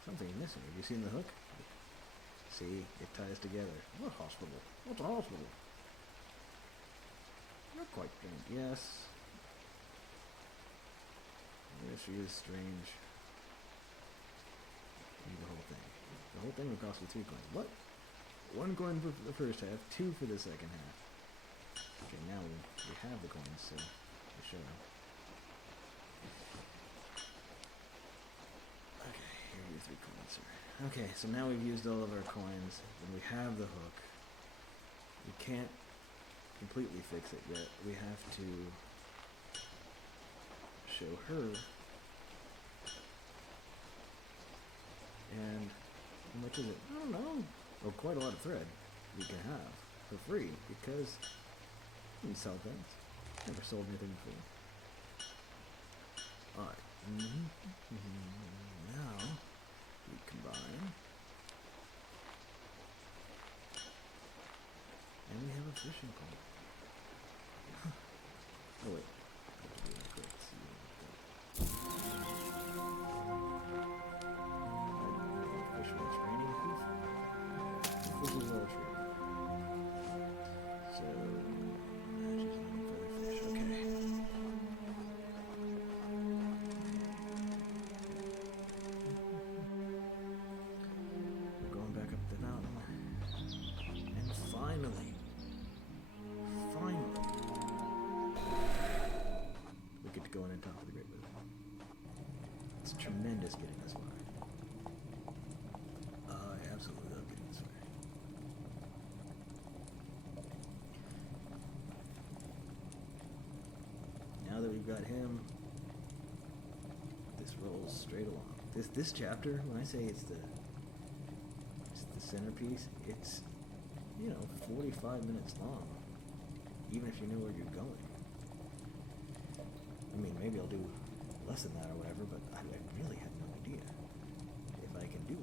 Something missing. Have you seen the hook? See, it ties together. What hospital? What's a hospital? You're quite strange. Yes. Yes, she is strange. Need the whole thing. The whole thing would cost me 2 coins. What? 1 coin for the first half, 2 for the second half. Okay, now we have the coins, so we show them. Okay, here are your 3 coins, sir. Okay, so now we've used all of our coins, and we have the hook. We can't completely fix it yet. We have to show her. And how much is it? I don't know. Oh, quite a lot of thread we can have for free, because we can sell things. Never sold anything before. Alright. Now we combine, and we have a fishing pole. Oh wait, I have to do that quick. Fish when it's raining. This is all true. So she's looking for the fish. Okay. Going on top of the Great River. It's tremendous getting this far. I absolutely love getting this far. Now that we've got him, this rolls straight along. This chapter, when I say it's the centerpiece, it's 45 minutes long, even if you know where you're going. I mean, maybe I'll do less than that or whatever, but I really have no idea if I can do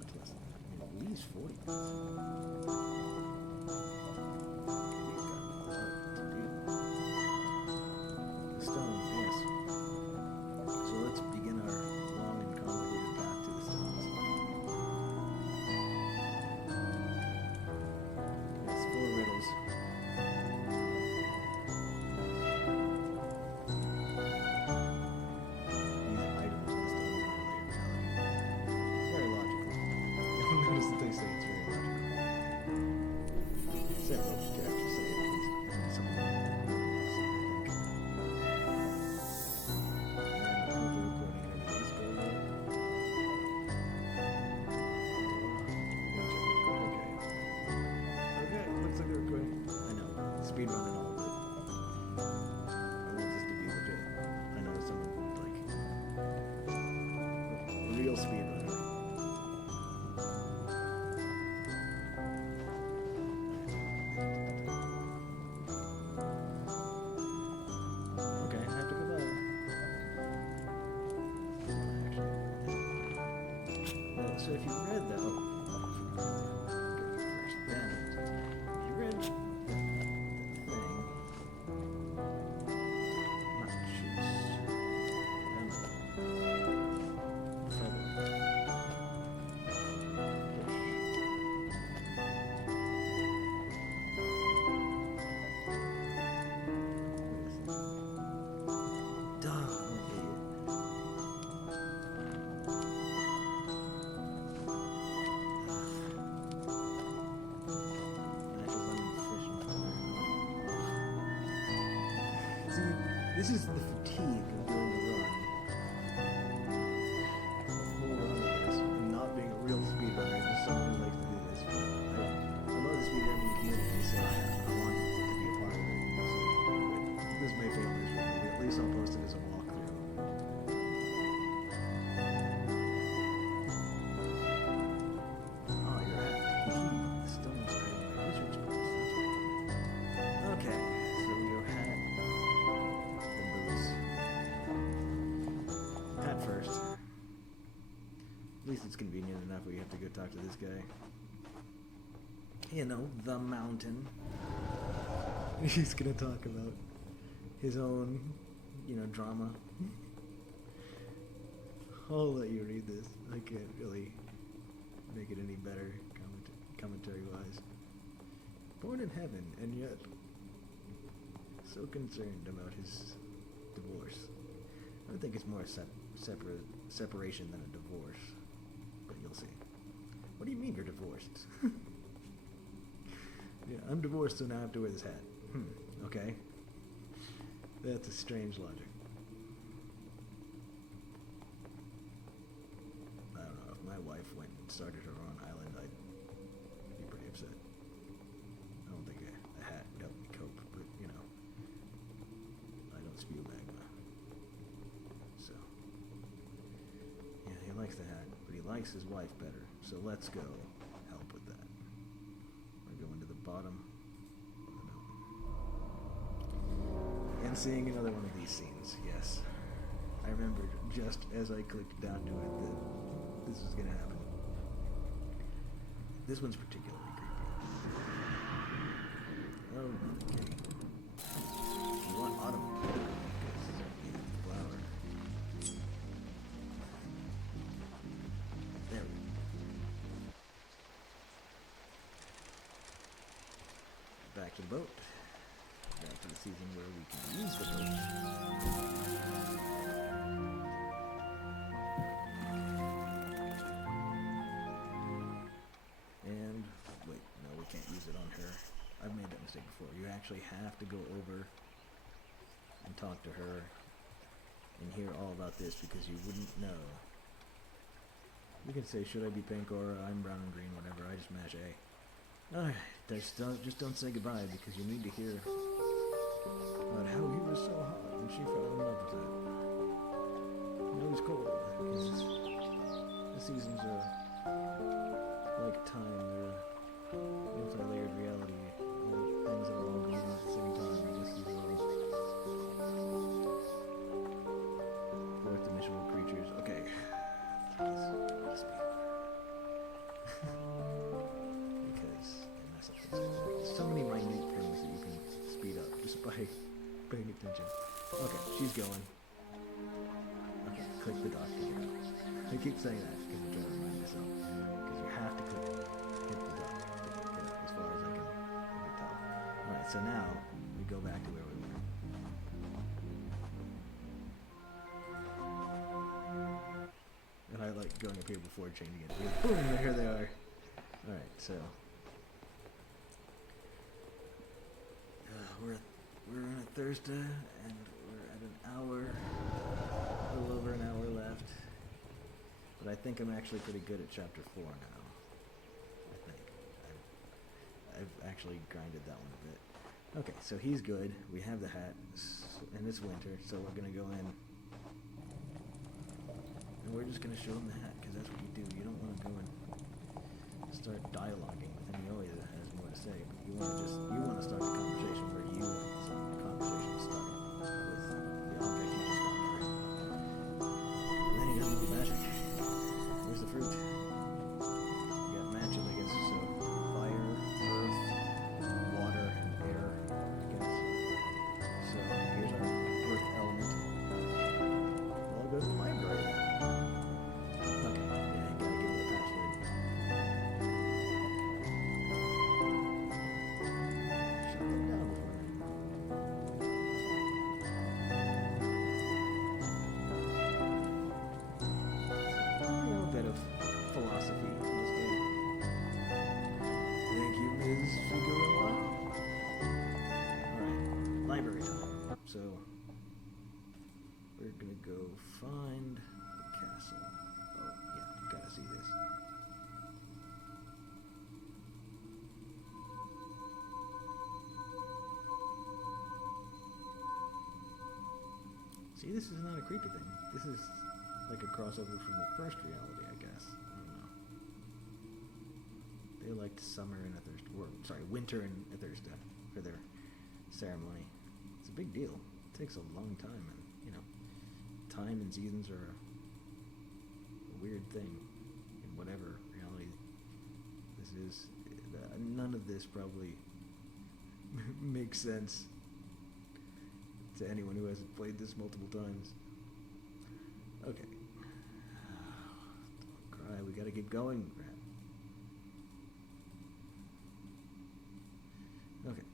much less than that. I mean, at least 40 minutes. Stone, yes. So let's begin our long and convoluted path to the stones. Yes, 4 riddles. These items in the stones in earlier reality. Very logical. You'll notice that they say it's very logical. Several characters say it, at least. And some of them else, I think. And I hope the recording and everything's going well. Okay, looks like a recording. I know, speedrun and all of it. I want this to be legit. I know someone like a real speedrunner. Okay, I have to go back. So if you read that, first. Then, if you read the thing, not choose, feather, duh, I'm an idiot. See, this is the fatigue of doing the run. A whole run of this, and not being a real speedrunner, just someone who likes to do this. But I love the speedrunning community, so I want to be a part of it. So, this may fail miserably, but at least I'll post it as a walkthrough. Oh, you're at the stones are hiding my wizard's boots. Okay, so your hat, the boots. Hat first. At least it's convenient enough where you have to go talk to this guy. You know, the mountain. He's gonna talk about his own, drama. I'll let you read this. I can't really make it any better commentary-wise. Born in heaven, and yet so concerned about his divorce. I think it's more a separation than a divorce, but you'll see. What do you mean you're divorced? Yeah, I'm divorced, so now I have to wear this hat. Okay. That's a strange logic. I don't know, if my wife went and started her own island, I'd be pretty upset. I don't think a hat would help me cope, but, I don't spew magma. So, yeah, he likes the hat, but he likes his wife better. So let's go help with that. We're going to the bottom of the mountain. And seeing another one of these scenes, yes. I remembered just as I clicked down to it that this was going to happen. This one's particularly creepy. Oh, okay. You want autumn? Because you have the flower. There we go. Back to the boat. Back to the season where we can use the boat. And, wait, no, we can't use it on her. I've made that mistake before. You actually have to go over and talk to her and hear all about this because you wouldn't know. You can say, should I be pink or I'm brown and green, whatever. I just mash A. Alright, just don't say goodbye because you need to hear about how he was so hot and she fell in love with that. And it was cold because the seasons are like time, they're multi-layered reality, all things that are all going on at the same time, I guess you will. Fourth dimensional creatures, okay. Speed. by paying attention. Okay, she's going. Okay, click the dock to get out. I keep saying that because I'm trying to remind myself. Because you have to hit the dock to get out, as far as I can tell. Alright, so now we go back to where we were. And I like going up here before changing it. Because boom, here they are. Alright, so we're on a Thursday, and we're at an hour, a little over an hour left. But I think I'm actually pretty good at chapter 4 now. I think I've actually grinded that one a bit. Okay, so he's good. We have the hat, and it's winter, so we're gonna go in, and we're just gonna show him the hat because that's what you do. You don't want to go and start dialoguing with him. He always has more to say, but you want to start the conversation where you want the conversation to start with the object you just found there. And then he doesn't do magic. Where's the fruit? You got matches, I guess. So fire, earth, water, and air, I guess. So here's our earth element. Well, it goes to the library then. Okay, yeah, you gotta give it a password. Shut them down before then. A bit of philosophy in this game. Thank you, Ms. Figueroa. Alright, library time. So, we're gonna go find the castle. Oh, yeah, you gotta see this. See, this is not a creepy thing. This is like a crossover from the first reality, I guess. I don't know. They liked summer and winter and Thursday for their ceremony. It's a big deal. It takes a long time, and time and seasons are a weird thing in whatever reality this is. None of this probably makes sense to anyone who hasn't played this multiple times. Okay. Don't cry, we gotta keep going, Rat. Okay.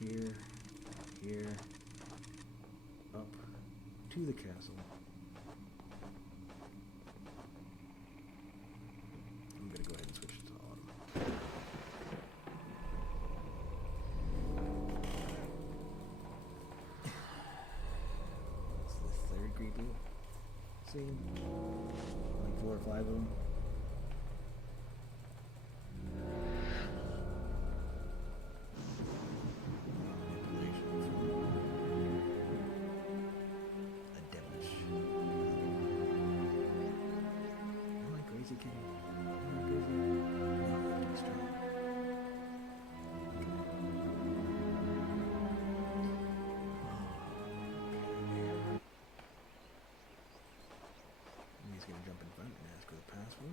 Down here, up to the castle. I'm gonna go ahead and switch it to autumn. It's the third creepy scene. Like 4 or 5 of them.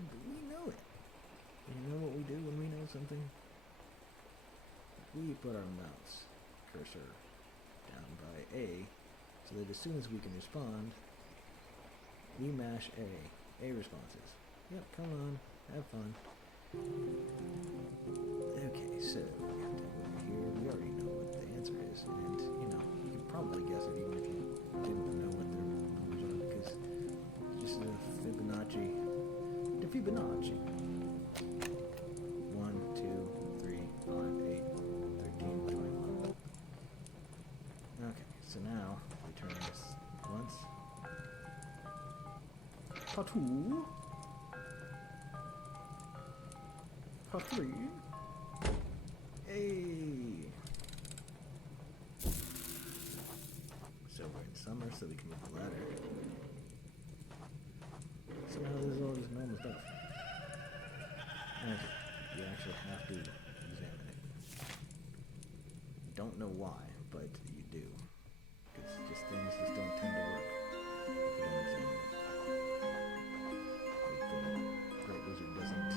But we know it. You know what we do when we know something? We put our mouse cursor down by A, so that as soon as we can respond, we mash A. A responses. Yep, come on, have fun. Okay, so we have to go over here. We already know what the answer is, and you can probably guess it even if you didn't know what the numbers are, because it's just a Fibonacci. Fibonacci. 1, 2, 3, 5, 8, 13, 21. Okay, so now we turn this once. Part 2. Part 3. Hey! So we're in summer, so we can move the ladder. So now this is all just normal stuff. Okay, you actually have to examine it. Don't know why, but you do. Because things just don't tend to work if you don't examine it. Like the Great Wizard doesn't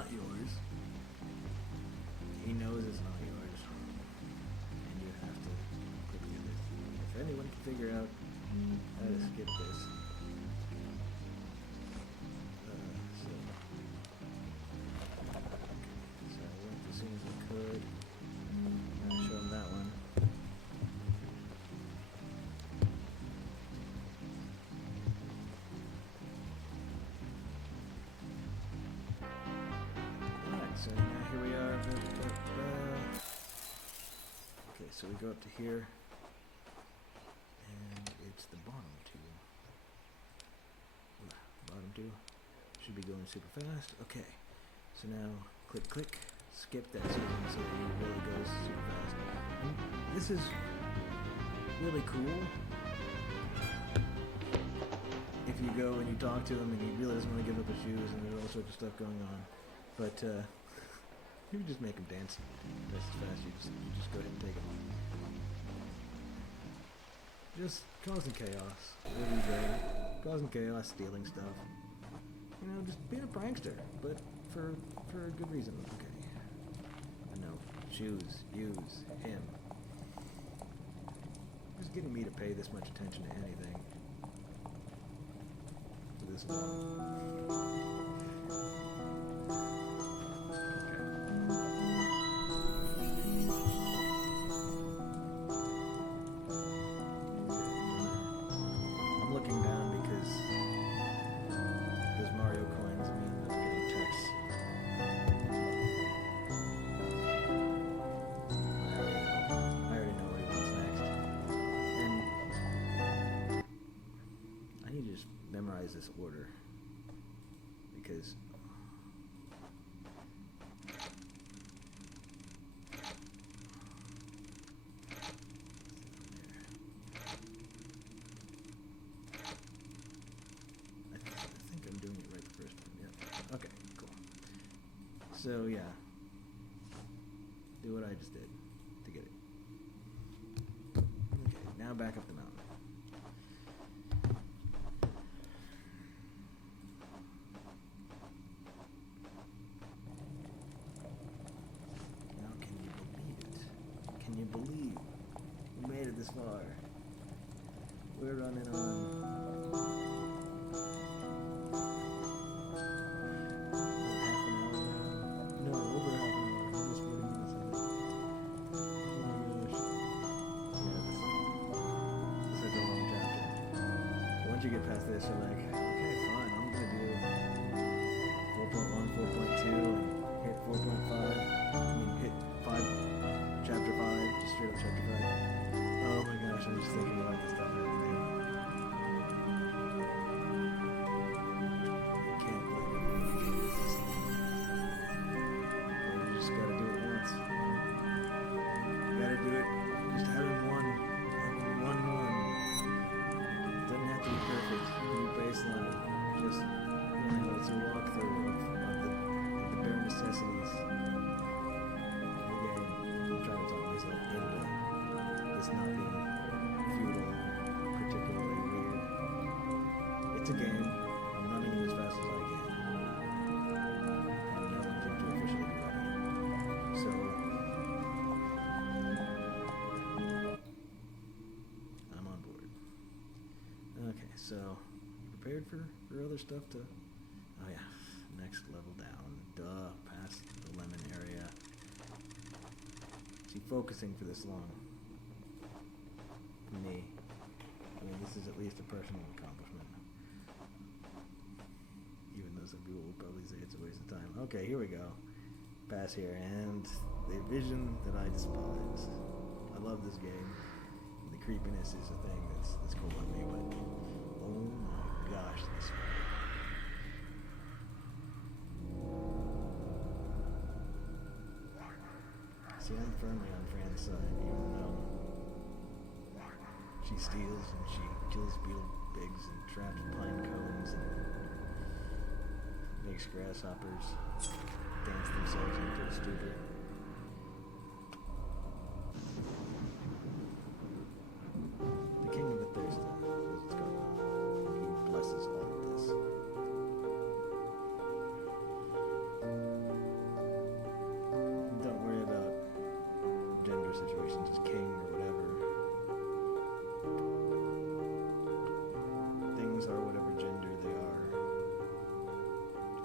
not yours. He knows it's not yours. And you have to quickly do this. If anyone can figure out how to skip this. So I went as soon as I could. I'm gonna show him that one. So now here we are. Okay, so we go up to here, and it's the bottom two. Bottom two should be going super fast. Okay, so now click, click, skip that season so that he really goes super fast. And this is really cool. If you go and you talk to him and he really doesn't want to give up his shoes and there's all sorts of stuff going on, but you can just make him dance just as fast. You just go ahead and take him. Just causing chaos. Really great. Causing chaos, stealing stuff. You know, just being a prankster, but for a good reason. Okay. I know. Shoes. Use. Him. Just getting me to pay this much attention to anything. To this one. Looking down because those Mario coins mean that I'm getting texts. I already know where he wants next. And I need to just memorize this order because okay, cool. So yeah, do what I just did to get it. Okay, now back up the mountain. Now can you believe it? Can you believe we made it this far? We're running on once you get past this, you're like, okay, fine, I'm gonna do 4.1, 4.2, and hit 4.5. I mean, hit 5, chapter 5, just straight up chapter 5. Oh my gosh, I'm just thinking about this stuff every day. I can't believe it. You just gotta do it once. You gotta do it. Just having one. To be perfect, new baseline, just, you know, it's a walkthrough of the bare necessities of the game. I'm trying to talk myself into this not being futile or particularly weird. It's a game. I'm running it as fast as I can. And no one seems to officially be running it. So I'm on board. Okay, so prepared for other stuff to... Oh yeah, next level down. Duh, past the lemon area. Is he focusing for this long? Me. I mean, this is at least a personal accomplishment. Even though some people will probably say it's a waste of time. Okay, here we go. Pass here, and the vision that I despise. I love this game. The creepiness is a thing that's cool on me, but oh my gosh, this way. See, I'm firmly on Fran's side, even though she steals and she kills beetle pigs and traps pine cones and makes grasshoppers dance themselves into a stupor. The king of the thirsty, as it's called. He blesses all of this. person's just king or whatever. Things are whatever gender they are,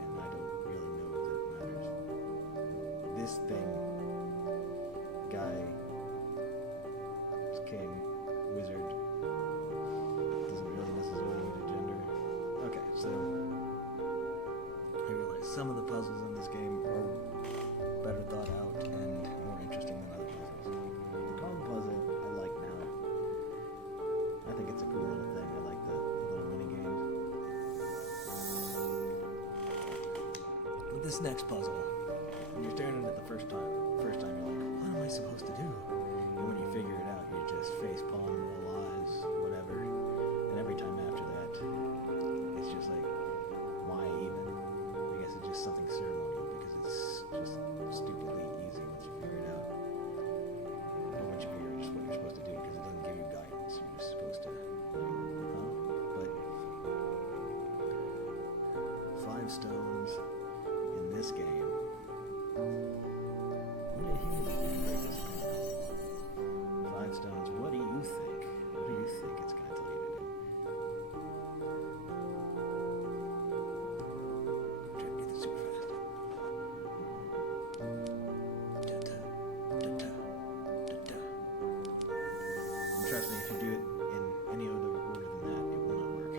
and I don't really know if that matters. This thing, guy, is king, wizard, doesn't really necessarily need a gender. Okay, so I realize some of the puzzles in this game are better thought out and more interesting than other puzzles. The Kong puzzle I like now. I think it's a cool little thing. I like the little mini game. With this next puzzle, when you're staring at it the first time you're like, what am I supposed to do? And when you figure it out, you just face palm, roll eyes, whatever. And every time after that, it's just like, why even? I guess it's just something ceremonial because it's just stupidly easy once you figure it out. Or once you figure out just what you're supposed to do, because it doesn't give you guidance. You're just supposed to, But 5 stones in this game. What do you break this pen? 5 stones. What do you think? What do you think it's going to tell you to do? Try to do this super fast. Trust me, if you do it in any other order than that, it will not work.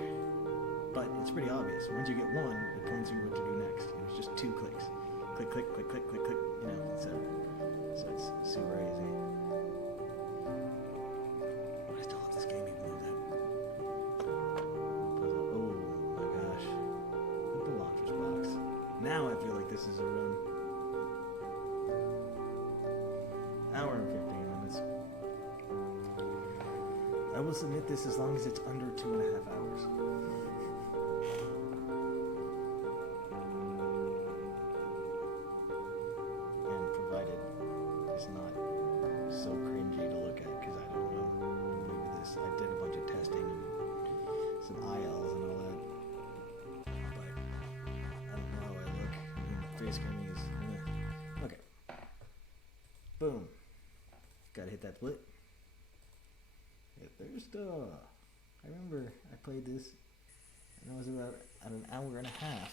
But it's pretty obvious. Once you get one, it points you what to do next. And it's just 2 clicks. Click, click, click, click, click, click. You know, so it's super easy. But I still love this game even though that puzzle. Oh my gosh. With the launcher's box. Now I feel like this is a run. Hour and 15 minutes. I will submit this as long as it's under 2.5 hours. And provided it's not so cringy to look at, because I don't know the mood of this. I did a bunch of testing and some ILs and all that. But I don't know how I look. I mean, the face cam is okay. Boom. Gotta hit that split. There's I remember I played this and I was about at an hour and a half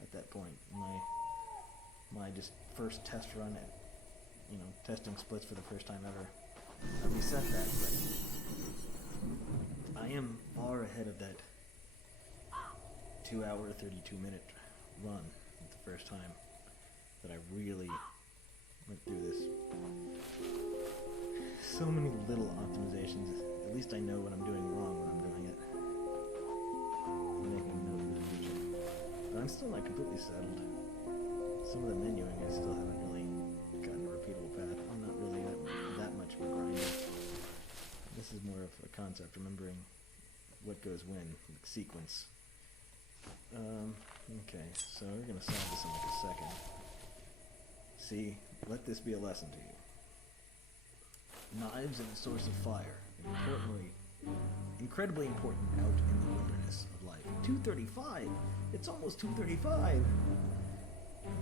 at that point. My just first test run at, testing splits for the first time ever. I reset that, but I am far ahead of that 2 hour, 32 minute run at the first time that I really went through this. So many little optimizations. At least I know what I'm doing wrong when I'm doing it. I'm making a note in the future. But I'm still not completely settled. Some of the menuing I still haven't really gotten a repeatable path. I'm not really that much of a grinder. This is more of a concept, remembering what goes when, like sequence. Okay, so we're gonna solve this in like a second. See, let this be a lesson to you. Knives and a source of fire. Incredibly important out in the wilderness of life. 2:35! It's almost 2:35!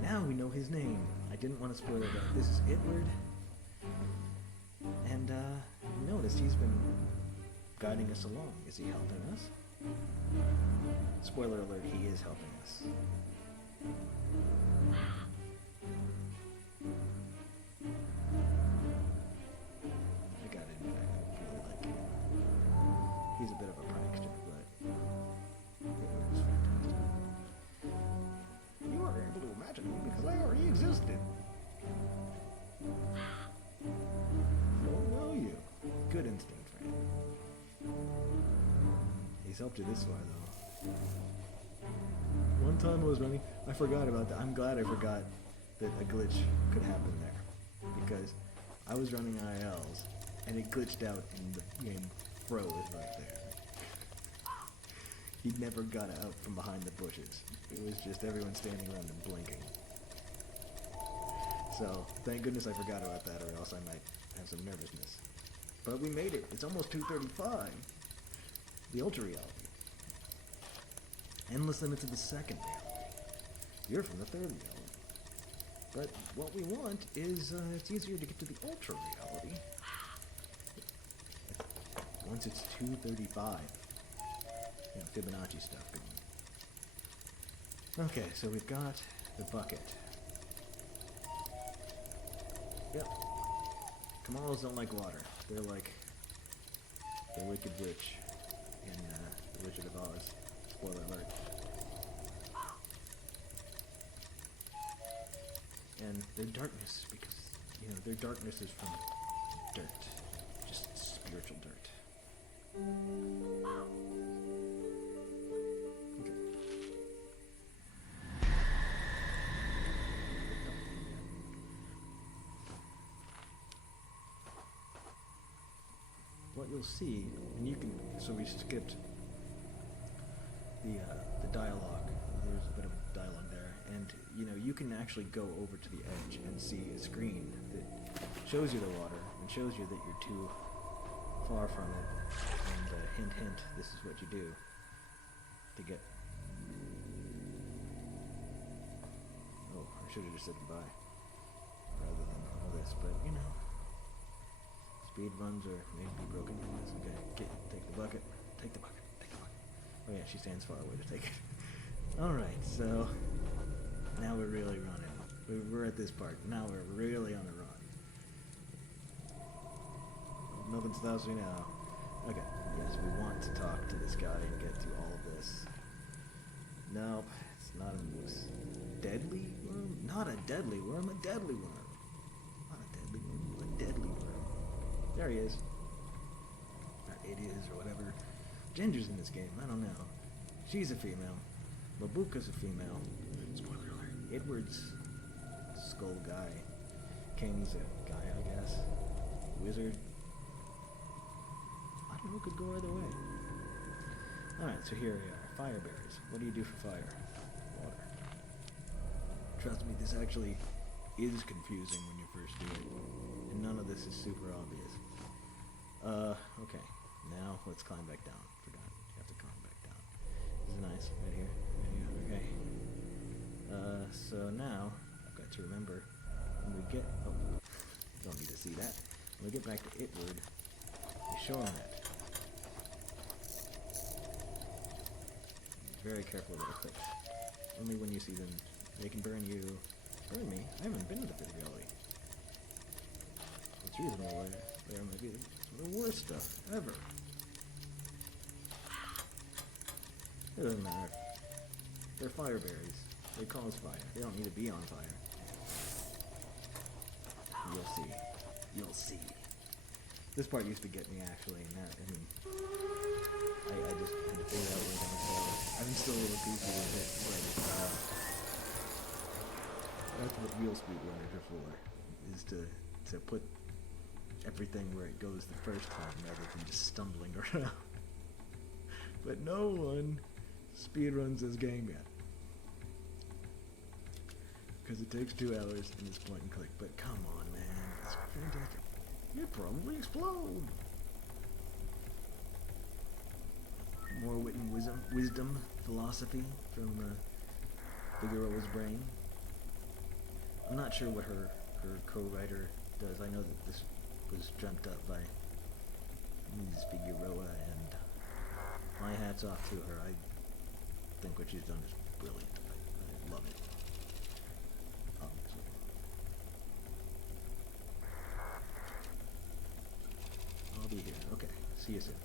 Now we know his name. I didn't want to spoil that. This is Itward. And, notice he's been guiding us along. Is he helping us? Spoiler alert, he is helping us. He's a bit of a prankster, but it was fantastic. You are able to imagine me because I already existed. Don't know you. Good instinct, Fran. He's helped you this far, though. One time I was running, I forgot about that. I'm glad I forgot that a glitch could happen there. Because I was running ILs, and it glitched out, and the game froze right there. He never got out from behind the bushes. It was just everyone standing around and blinking. So, thank goodness I forgot about that, or else I might have some nervousness. But we made it. It's almost 2:35. The Ultra Reality. Endless limit to the second reality. You're from the third reality. But what we want is, it's easier to get to the Ultra Reality. difficulty. Once it's 235. You know, Fibonacci stuff going. Okay, so we've got the bucket. Yep. Kamaros don't like water. They're like the Wicked Witch in The Wizard of Oz. Spoiler alert. And their darkness, because, you know, their darkness is from dirt. Just spiritual dirt. Okay. What you'll see, and you can, so we skipped the dialogue. There's a bit of dialogue there, and you know, you can actually go over to the edge and see a screen that shows you the water and shows you that you're too far from it, and hint hint, this is what you do to get. Oh, I should have just said goodbye rather than all this, but you know, speed runs are made to be broken. Okay, take the bucket, take the bucket, take the bucket. Oh yeah, she stands far away to take it. Alright, so now we're really running. We're at this part. Now we're really on the run. Nothing stops me now. Okay, yes, we want to talk to this guy and get through all of this. Nope, it's not a moose. Deadly worm? Not a deadly worm, a deadly worm. Not a deadly worm, a deadly worm. There he is. Or it is, or whatever. Ginger's in this game, I don't know. She's a female. Mabuka's a female. Spoiler alert. Edward's skull guy. King's a guy, I guess. Wizard. I don't know, could go either way. Alright, so here we are. Fire berries. What do you do for fire? Water. Trust me, this actually is confusing when you first do it. And none of this is super obvious. Okay. Now, let's climb back down. Forgot. You have to climb back down. This is nice. Right here. Right here. Okay. So now, I've got to remember, when we get... Oh, don't need to see that. When we get back to Itward, you show him that. Be very careful with the clicks. Only when you see them, they can burn you. Burn me? I haven't been to the pit of reality. It's reasonable there might be the worst stuff ever. It doesn't matter. They're fire berries. They cause fire. They don't need to be on fire. You'll see. You'll see. This part used to get me actually. Now, I mean, I just had to figure out where I'm going to go. I'm still a little goofy with it, but that's what real speedrunners are for, is to put everything where it goes the first time rather than just stumbling around. But no one speedruns this game yet. Because it takes 2 hours and it's point and click. But come on, man. It's fantastic. You'd probably explode. More wit and wisdom, philosophy from Figueroa's brain. I'm not sure what her co-writer does. I know that this was dreamt up by Ms. Figueroa, and my hat's off to her. I think what she's done is brilliant. I love it. Obviously. I'll be here. Okay. See you soon.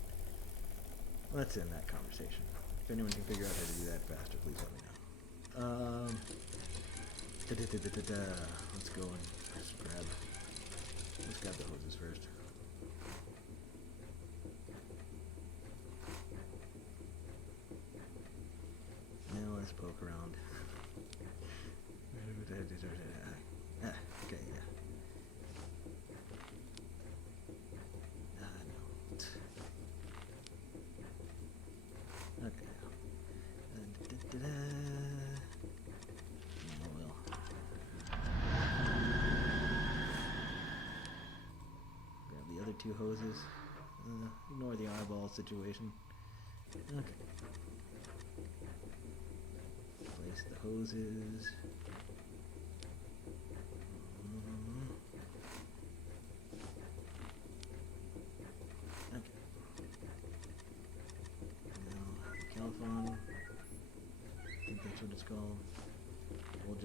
Let's end that conversation. If anyone can figure out how to do that faster, please let me know. Let's go and just grab the hoses first. Now let's poke around. Okay, yeah. No. Okay. Grab the other 2 hoses. Ignore the eyeball situation. Okay. Place the hoses.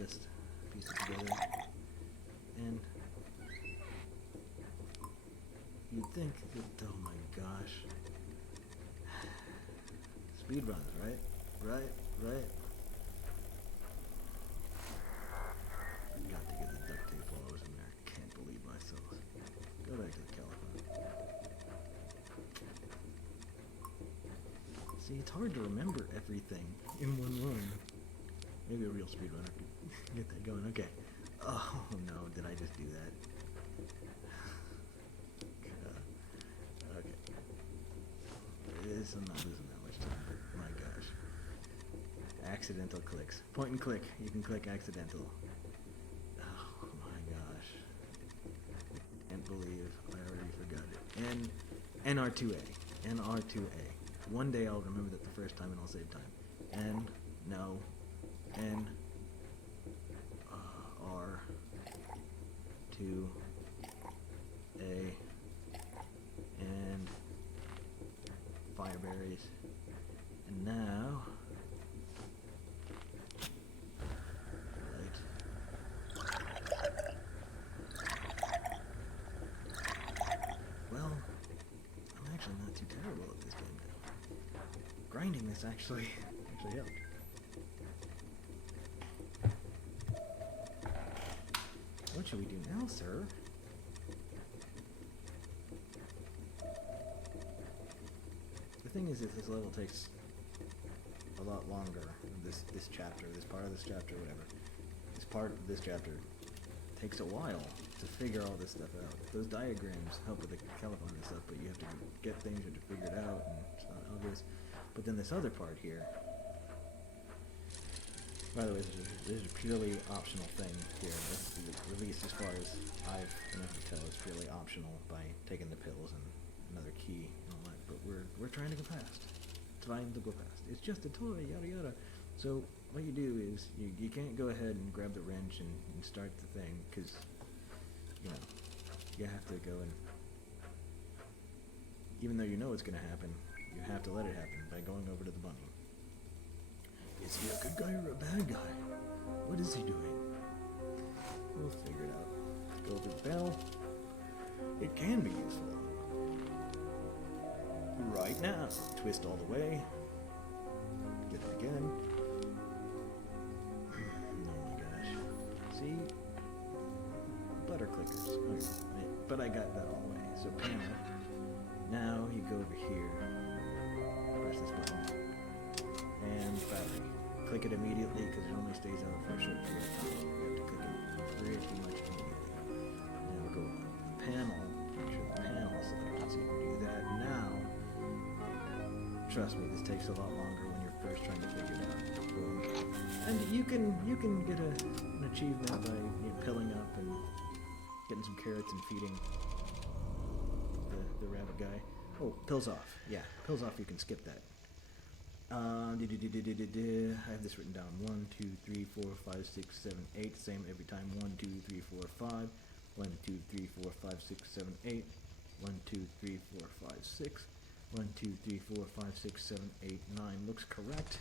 just piece it together. And you'd think that, oh my gosh. Speedruns, right? Right? Got to get the duct tape while I was in there. Can't believe myself. Go back to the California. See, it's hard to remember everything in one run. Maybe a real speedrunner could get that going. Okay. Oh no, did I just do that? Okay. I'm not losing that much time. My gosh. Accidental clicks. Point and click. You can click accidental. Oh my gosh. Can't believe I already forgot it. And NR2A. NR2A. One day I'll remember that the first time and I'll save time. N, no. N, R, 2, A, and fireberries. And now, right. Well, I'm actually not too terrible at this game now. Grinding this actually helped. What should we do now, sir? The thing is, if this level takes a lot longer, this chapter, this part of this chapter, whatever, this part of this chapter takes a while to figure all this stuff out. Those diagrams help with the California stuff, but you have to get things, you have to figure it out, and it's not obvious. But then this other part here, by the way, this is a purely optional thing here. At least as far as I've been able to tell, it's purely optional by taking the pills and another key and all that. But we're trying to go fast. Trying to go fast. It's just a toy, yada yada. So what you do is you can't go ahead and grab the wrench and start the thing, because you know you have to go and, even though you know it's going to happen, you have to let it happen by going over to the bunny. Is he a good guy or a bad guy? What is he doing? We'll figure it out. Let's go over the bell. It can be useful. Right now. Twist all the way. Get it again. Oh my gosh. See? Butter clickers. Okay. But I got that all the way. So panel. Now you go over here. Press this button. And battery. Click it immediately because it only stays out for a short period of time. You have to click it pretty much immediately. Now go on the panel. Make sure the panel is selected so you can do that now. Trust me, this takes a lot longer when you're first trying to figure it out. Boom. And you can get an achievement by pilling up and getting some carrots and feeding the rabbit guy. Oh, pills off. Yeah, pills off. You can skip that. I have this written down. 1, 2, 3, 4, 5, 6, 7, 8. Same every time. 1, 2, 3, 4, 5. 1, 2, 3, 4, 5, 6, 7, 8. 1, 2, 3, 4, 5, 6. 1, 2, 3, 4, 5, 6, 7, 8, 9. Looks correct.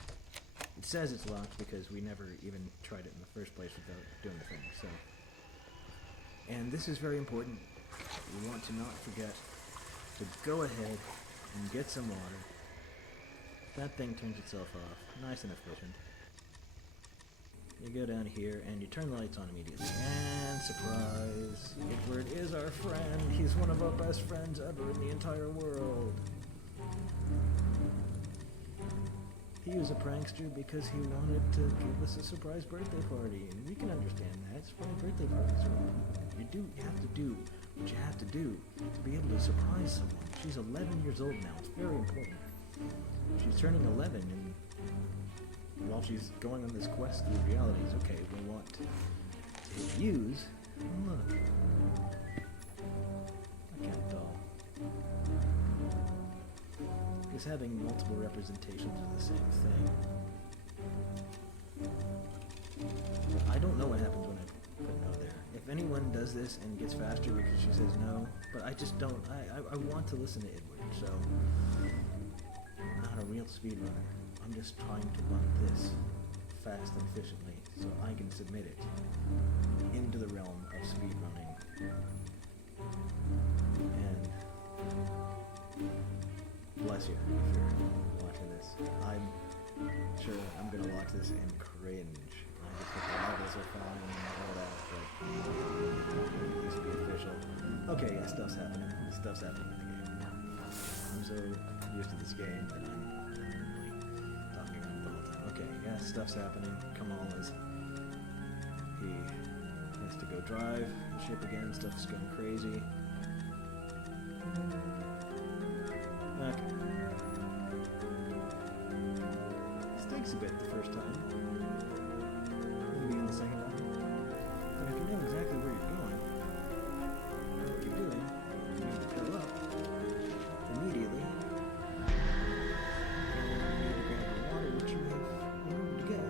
It says it's locked because we never even tried it in the first place without doing the thing. So, and this is very important. We want to not forget to go ahead and get some water. That thing turns itself off. Nice and efficient. You go down here and you turn the lights on immediately. And surprise! Edward is our friend. He's one of our best friends ever in the entire world. He was a prankster because he wanted to give us a surprise birthday party, and we can understand that. Surprise birthday parties are you have to do what you have to do to be able to surprise someone. She's 11 years old now. It's very important. She's turning 11, and while she's going on this quest through realities, okay, we want to hit views. Look. I can't tell. Because having multiple representations of the same thing. But I don't know what happens when I put no there. If anyone does this and gets faster because she says no, but I just don't. I want to listen to Edward, so I'm not a real speedrunner. I'm just trying to run this fast and efficiently so I can submit it into the realm of speedrunning. And bless you if you're watching this. I'm sure I'm gonna watch this and cringe. I just think the levels are fine and all that, but it needs to be official. Okay, yeah, stuff's happening. Stuff's happening in the game. I'm so used to this game that I'm really talking around the whole time. Okay, yeah, stuff's happening. Kamal is... He has to go drive the ship again. Stuff's going crazy. Okay. This takes a bit the first time. Maybe in the second time. But if you know exactly where you're going, and what you're doing, you need to fill up immediately. And you need to grab the water, which you have room to get.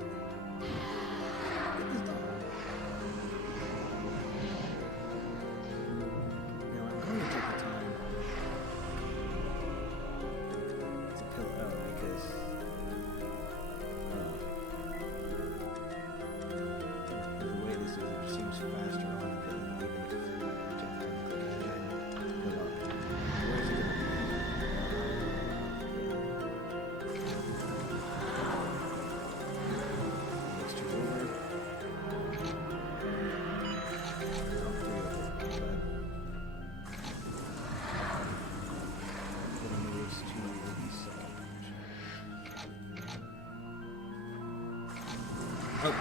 Get this done. Now I'm going to take the time to pill out because the way this is, it seems faster on the bill, even if you take the time to click it and pill up. Where's it going to be? Next two over. Oh, three over. But putting these two will be second. Oh!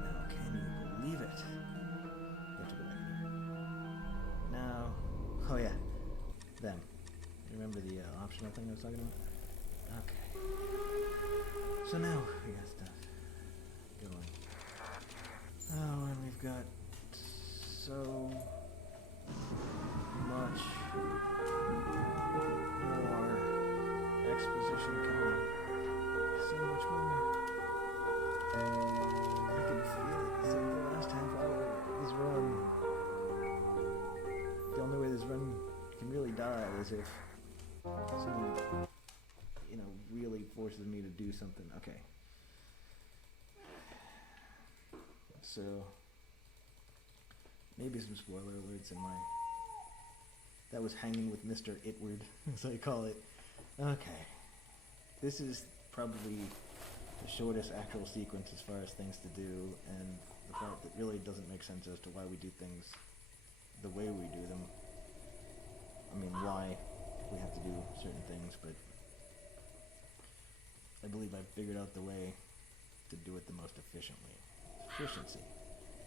Now, can you believe it? You have to go back here. Now, oh yeah, them. Remember the optional thing I was talking about? Okay. So now we got stuff going. Oh, and we've got so much more exposition coming. So much more. I can feel it. So the last half hour of this run, the only way this run can really die is if someone, really forces me to do something. Okay. So, maybe some spoiler alerts in my... That was hanging with Mr. Itward, as I call it. Okay. This is probably the shortest actual sequence as far as things to do, and the part that really doesn't make sense as to why we do things the way we do them. I mean, why we have to do certain things, but I believe I've figured out the way to do it the most efficiently. Efficiency.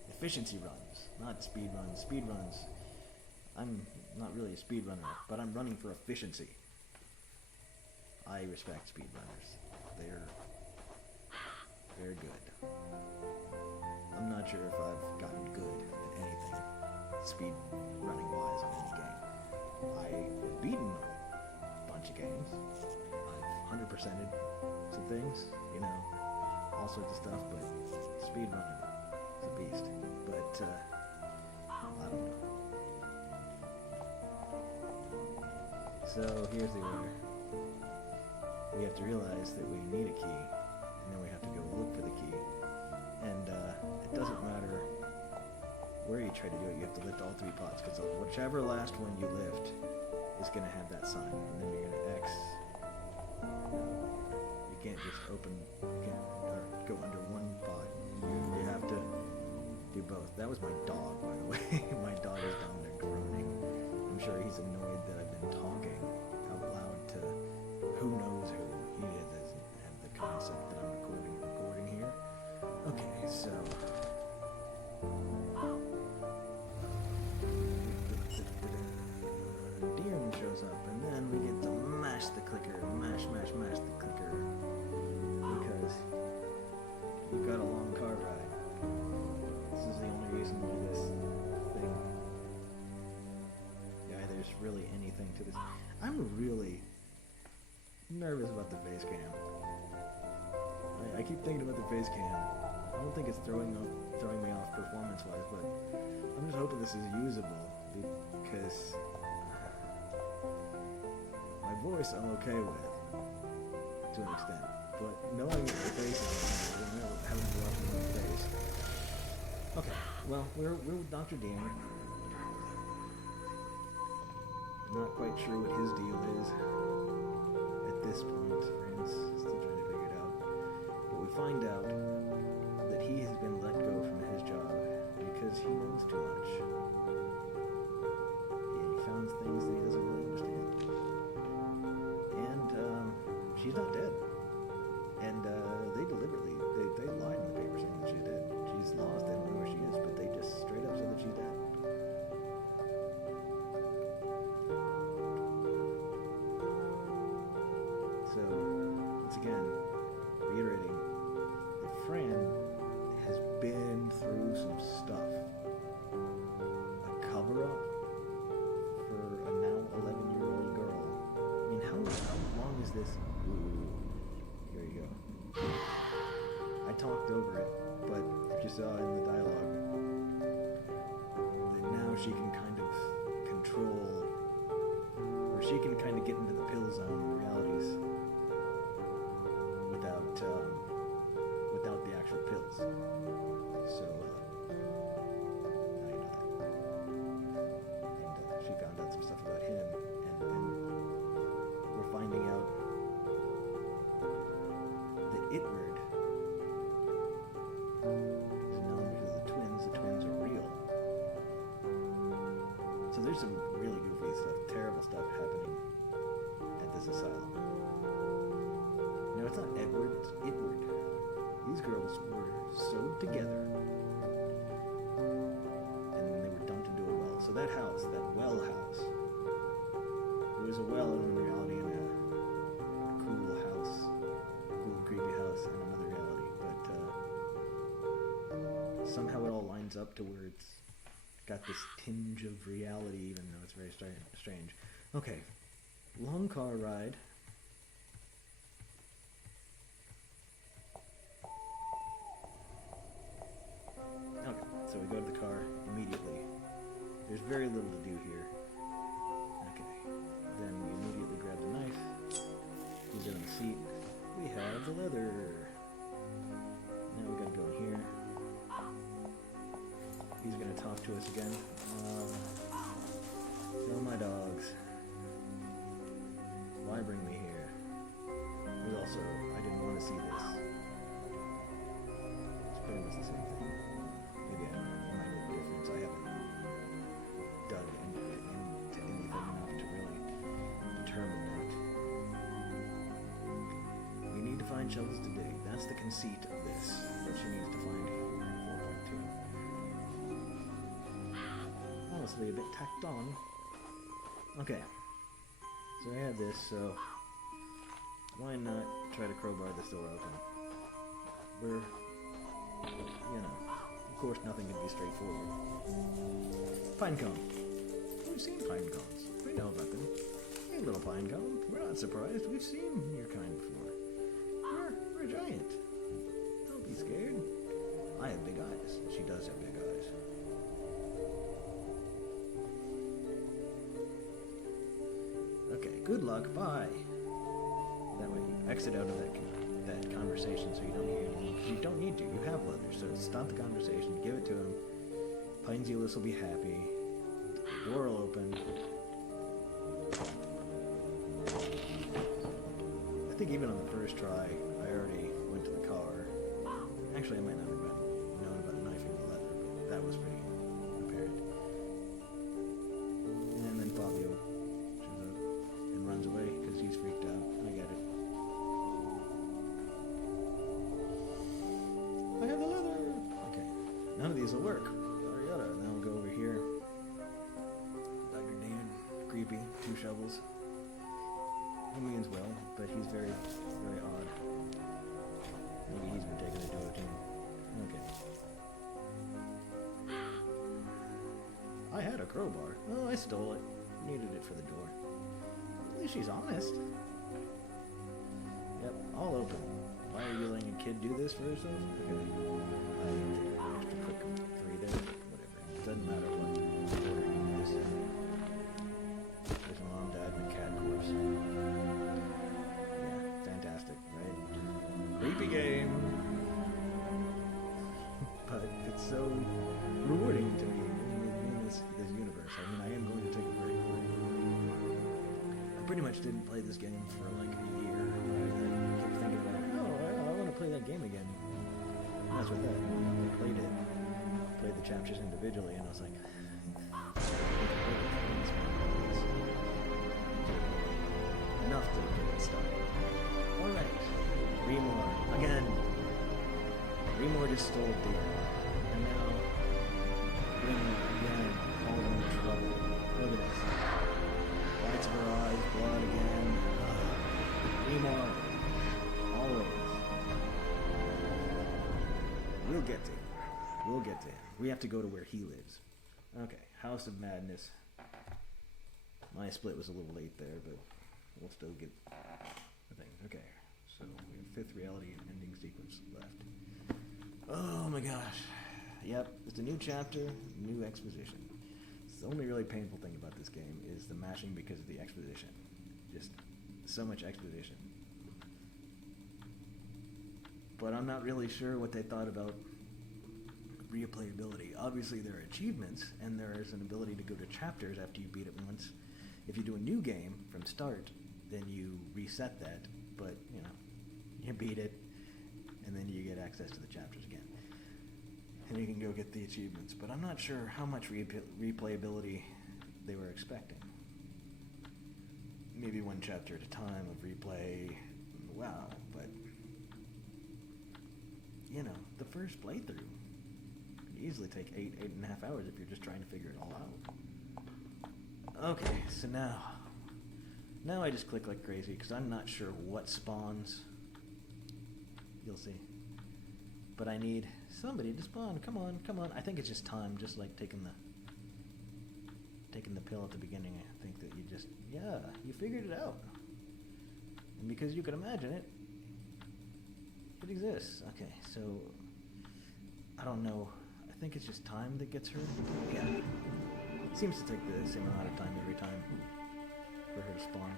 Efficiency runs, not speed runs. Speed runs, I'm not really a speedrunner, but I'm running for efficiency. I respect speedrunners. They're good. I'm not sure if I've gotten good at anything speed running wise on any game. I've beaten a bunch of games. I've 100%ed some things, all sorts of stuff, but speed running is a beast. But I don't know. So here's the order. We have to realize that we need a key, and then we have to go look for the key. And it doesn't matter where you try to do it, you have to lift all three pots, because whichever last one you lift is going to have that sign, and then you're going to X. You can't just open, or go under one pot. You have to do both. That was my dog, by the way. My dog is down there groaning. I'm sure he's annoyed that I've been talking out loud to who knows who. He doesn't have the concept that I'm recording here. Okay, so... Deern shows up, and then we get to mash the clicker. Mash the clicker. Because we've got a long car ride. This is the only reason why this thing... Yeah, there's really anything to this. I'm really nervous about the face cam. I keep thinking about the face cam. I don't think it's throwing me off performance-wise, but I'm just hoping this is usable, because my voice I'm okay with. to an extent. But knowing the faces, having to watch them on the face. Okay, well, we're with Dr. Dean. Not quite sure what his deal is at this point. Fran's still trying to figure it out. But we find out that he has been let go from his job because he knows too much. He found things that he doesn't really understand. And she's not dead. And they deliberately, they lied in the paper saying that she's dead. She's lost, they don't know where she is, but they just straight up said that she's dead. So, once again, reiterating, that Fran has been through some stuff. A cover-up for a now 11-year-old girl. I mean, how long is this? Ooh, here you go. I talked over it, but if you saw in the dialogue, that now she can kind of control, or she can kind of get into the pill zone realities without the actual pills. So, now you know that. And she found out some stuff about him, and we're finding out that Itward is known because of the twins. The twins are real. So there's some really goofy stuff, terrible stuff happening at this asylum. No, it's not Edward, it's Itward. These girls were sewed together and they were dumped into a well. So that house, that well house, it was a well in reality in a cool house, cool creepy house in another reality. But somehow it all lines up to where it's got this tinge of reality even though it's very strange. Okay, long car ride. So we go to the car immediately. There's very little to do here. Okay. Then we immediately grab the knife. We get on the seat. We have the leather. Now we gotta go in here. He's gonna talk to us again. Tell my dogs. Why bring me here? There's also, I didn't want to see this. It's pretty much the same thing. Maybe it might make a difference. I haven't dug into anything enough to really determine that. We need to find shovels to dig. That's the conceit of this. What she needs to find here in 4.2. Honestly, a bit tacked on. Okay. So I have this, so why not try to crowbar this door open? We're, you know, of course nothing can be straightforward. Pine cone. We've seen pine cones. We know about them. Hey, little pine cone. We're not surprised. We've seen your kind before. We're a giant. Don't be scared. I have big eyes. She does have big eyes. Okay, good luck. Bye. That way you exit out of that conversation so you don't hear anything. You don't need to. You have leather, so stop the conversation. Give it to him. Pinezealous will be happy. The door will open. I think even on the first try, I already went to the car. Actually, I might not have known about knifing the leather, but that was pretty apparent. And then Fabio shows up and runs away because he's freaked out. I get it. I have the leather! Okay. None of these will work. Yada yada. Now we'll go over here. Dr. David, creepy, 2 shovels. He means well, but he's very, very odd. Maybe he's been taken into a team. Okay. I had a crowbar. Oh, I stole it. Needed it for the door. At least she's honest. Yep, all open. Why are you letting a kid do this for herself? Okay. I didn't take an extra quick 3 there. Whatever. Doesn't matter what order you use. There's a mom, dad, and a cat corpse. Yeah, fantastic. pretty much didn't play this game for like a year. I kept thinking about, I want to play that game again. And that's what that. I played it, played the chapters individually, and I was like, enough to get it started. Alright, Remore, again. Remore just stole deer. And now, Remore, again, all in trouble. Look at this. Lights of her eyes, blood again. Remore, always. We'll get to him. We'll get to him. We have to go to where he lives. Okay, House of Madness. My split was a little late there, but we'll still get the thing. Okay, so we have fifth reality ending sequence left. Oh my gosh. Yep, it's a new chapter, new exposition. The only really painful thing about this game is the mashing because of the exposition. Just so much exposition. But I'm not really sure what they thought about replayability. Obviously there are achievements, and there is an ability to go to chapters after you beat it once. If you do a new game from start, then you reset that, but you know, you beat it, and then you get access to the chapters again. And you can go get the achievements, but I'm not sure how much replayability they were expecting. Maybe one chapter at a time of replay, wow, but you know, the first playthrough could easily take 8.5 hours if you're just trying to figure it all out. Okay, so now I just click like crazy because I'm not sure what spawns. You'll see. But I need somebody to spawn. Come on, come on. I think it's just time, just like taking the pill at the beginning. I think that you just, yeah, you figured it out. And because you can imagine it, it exists. Okay, so I don't know. I think it's just time that gets her. Yeah. It seems to take the same amount of time every time for her to spawn.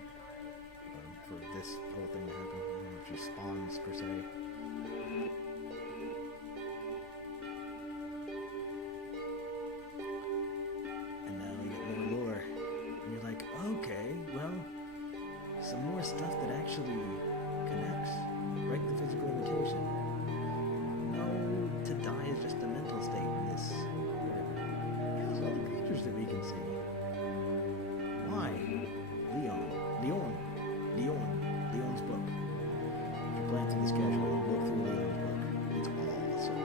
For this whole thing to happen. I don't know if she spawns per se. And now you get more lore. And you're like, okay, well, some more stuff that actually connects. Right, the physical limitation. No, to die is just a mental state in this. Whatever. There's all the creatures that we can see. Why? Leon's book. If you're playing through this casually, look through Leon's book. It's awesome.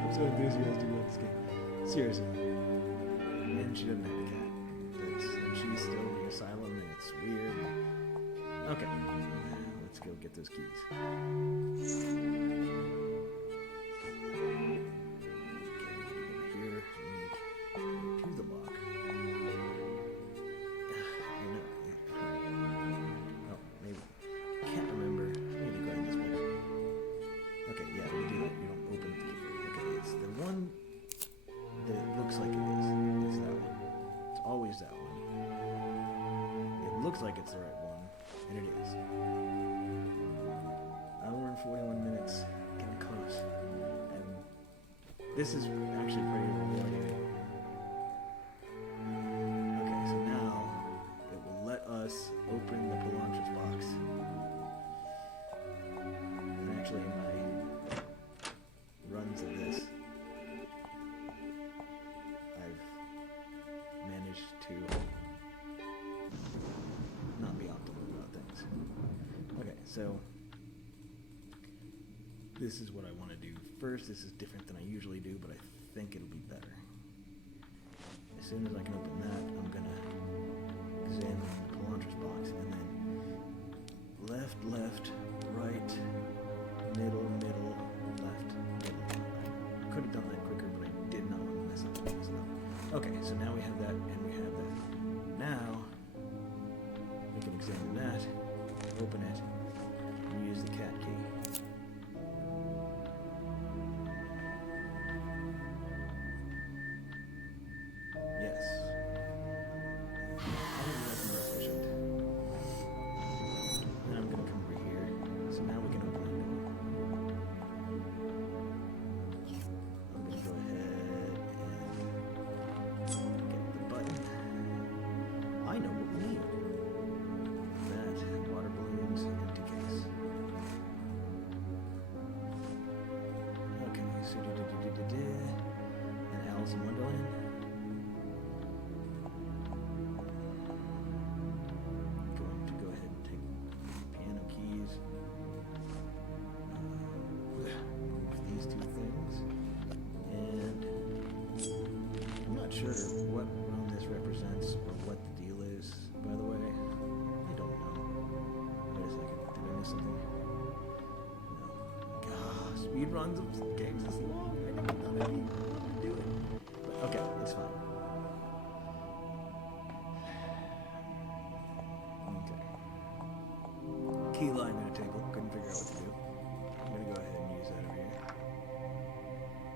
I'm so enthusiastic about this game. Seriously. And she doesn't have a cat. And she's still in the asylum, and it's weird. Okay. Let's go get those keys. Here, to the lock. Oh, maybe. Can't remember. I need to go in this way. Okay, yeah, you do that. You don't open the key. Okay, it's the one that looks like it is. It's that one. It's always that one. It looks like it's the right one, and it is. Hour and 41 minutes, getting close. And this is actually pretty rewarding. Okay, so now it will let us open the Pelantras box. And actually in my runs of this, I've managed to not be optimal about things. Okay, so this is what I want to do first. This is different than I usually do, but I think it'll be better. As soon as I can open that, I'm going to examine the Pelantras box, and then left, right, middle, left, middle. I could have done that quicker, but I did not want to mess up this stuff. Okay, so now we have that, and we have that. Now, we can examine that, open it, and use the cat key. I know what we need. sure what run this represents or what the deal is, by the way. I don't know. Wait a second. Did I miss something? No. God, speedruns of games is long. I never thought I'd be able to do it. But okay, it's fine. Okay. Key line in a table. Couldn't figure out what to do. I'm gonna go ahead and use that over here.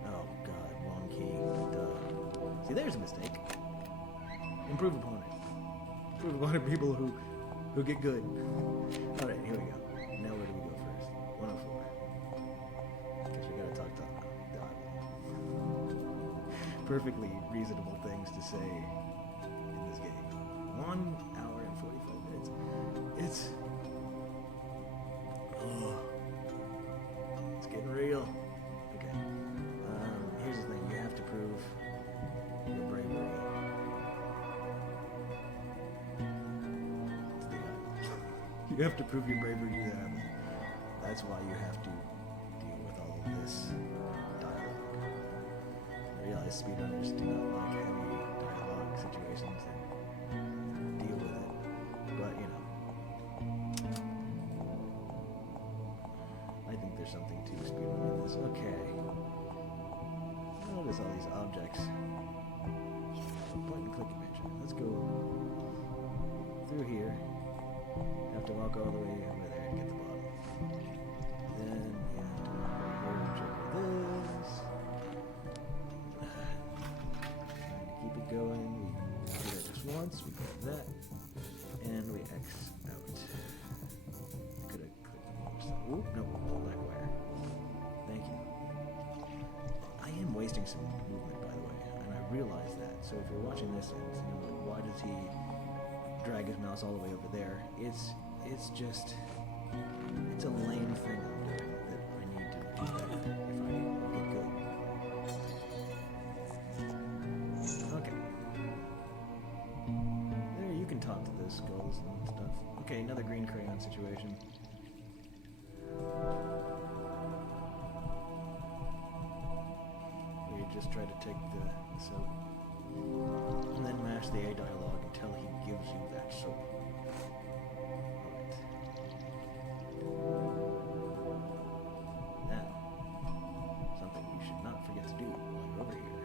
Oh god, wrong key. Duh. See, there's a mistake. Improve upon it. Improve upon it, people who get good. Alright, here we go. Now where do we go first? 104. Because we gotta talk to Dot. Perfectly reasonable things to say in this game. 1 hour and 45 minutes. It's... oh. It's getting real. Okay. Here's the thing. You have to prove your bravery. It's the you have to prove your bravery to the island. That's why you have to deal with all of this dialogue. I realize speedrunners do not like heavy dialogue situations and deal with it. But, you know, I think there's something to speedrunning this. Okay. Notice all these objects. Point and click adventure. Let's go through here. Have to walk all the way over there to get the bottle. Then you have to walk over here and trigger this. Trying to keep it going. We do that just once. We grab that. And we X out. Could have clicked the more stuff. Oop, no, black wire. Thank you. I am wasting some movement, by the way, and I realize that. So if you're watching this and you're like, why does he drag his mouse all the way over there? It's just, it's a lame thing I'm doing that I need to do better if I get good. Okay. There, you can talk to the skulls and stuff. Okay, another green crayon situation. Just try to take the soap and then mash the A dialogue until he gives you that soap. Alright. Now, something you should not forget to do while you're over here.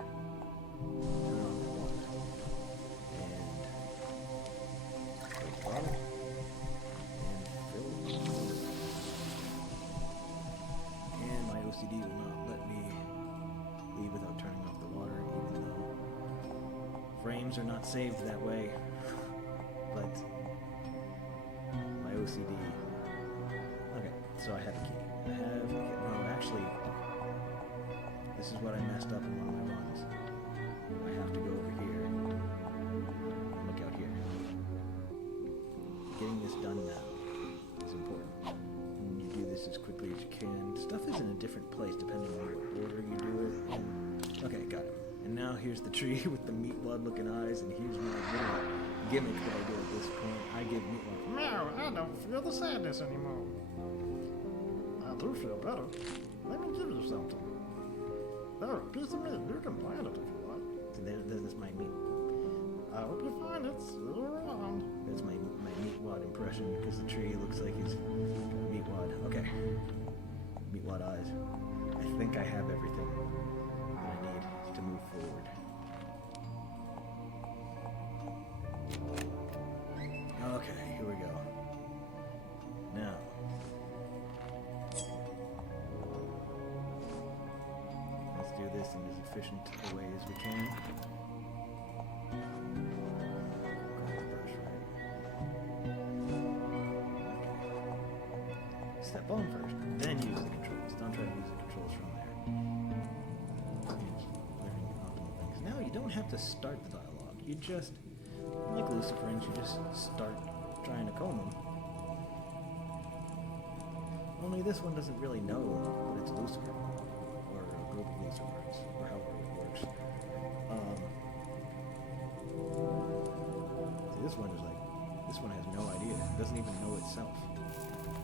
Turn on the water. And take the bottle. And fill it. And my OCD will not let me leave without turning off the water, even though frames are not saved that way. But my OCD. Okay, so I have a key. I have a key. No, actually, this is what I messed up in one of my runs. I have to go over here and look out here. Getting this done now is important. And you do this as quickly as you can. Stuff is in a different place depending on what order you do it. Okay, got it. And now here's the tree with the meatwad looking eyes, and here's my little gimmick that I do at this point. I give meatwad. Meow, I don't feel the sadness anymore. I do feel better. Let me give you something. There, a piece of meat. You can plant it if you like. So there's my meat. I hope you find it. See you around. That's my meatwad impression, because the tree looks like it's meatwad. Okay. Meatwad eyes. I think I have everything that I need to move forward. Okay, here we go. Now. Let's do this in as efficient a way as we can. Step on first, then use the controls. Don't try to use the controls from there. Learning optimal things. Now you don't have to start the dialogue. You just, like Luciferins, you just start trying to comb them. Only this one doesn't really know that it's Lucifer, or a group of Lucifers, or however it works. See, this one is like, this one has no idea. It doesn't even know itself.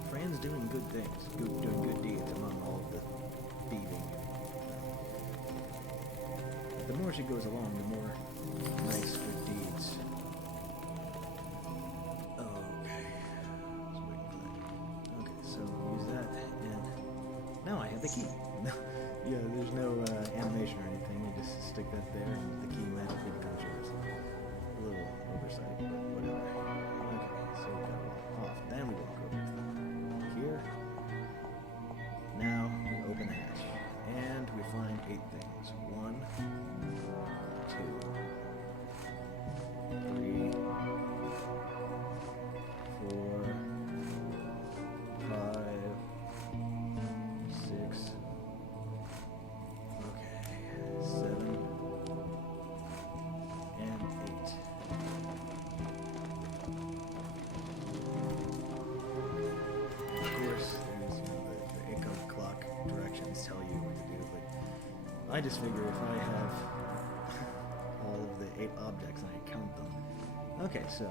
Fran's doing good things, doing good deeds among all of the thieving. The more she goes along, the more the key. Yeah, there's no animation or anything. You just stick that there and the key magically becomes yours. A little oversight, but whatever. Okay, so we got to walk off. Then we walk over to here. Now we open the hatch. And we find 8 things. 1, 2, 3, 4, 5, 6, okay, 7, and 8. Of course, there's the ACOG clock directions tell you what to do, but I just figure if I have all of the 8 objects and I count them. Okay, so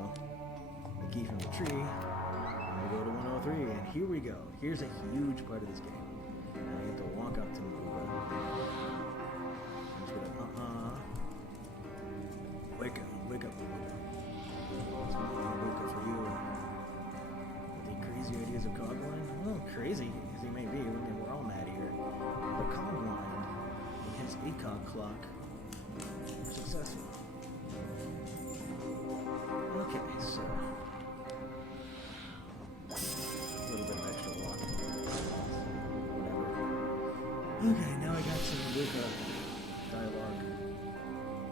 the key from the tree, we go to 103, and here we go. Here's a huge part of this game. Now you have to walk up to Mabuka. Wake up, Mabuka. It's Mabuka for you. Any crazy ideas of Cogwine? Well, crazy as he may be, I mean, we're all mad here. But Cogwine and his ACOG clock were successful. Okay, so a little bit of extra walking. Whatever. Okay, now I got some Mabuka dialogue.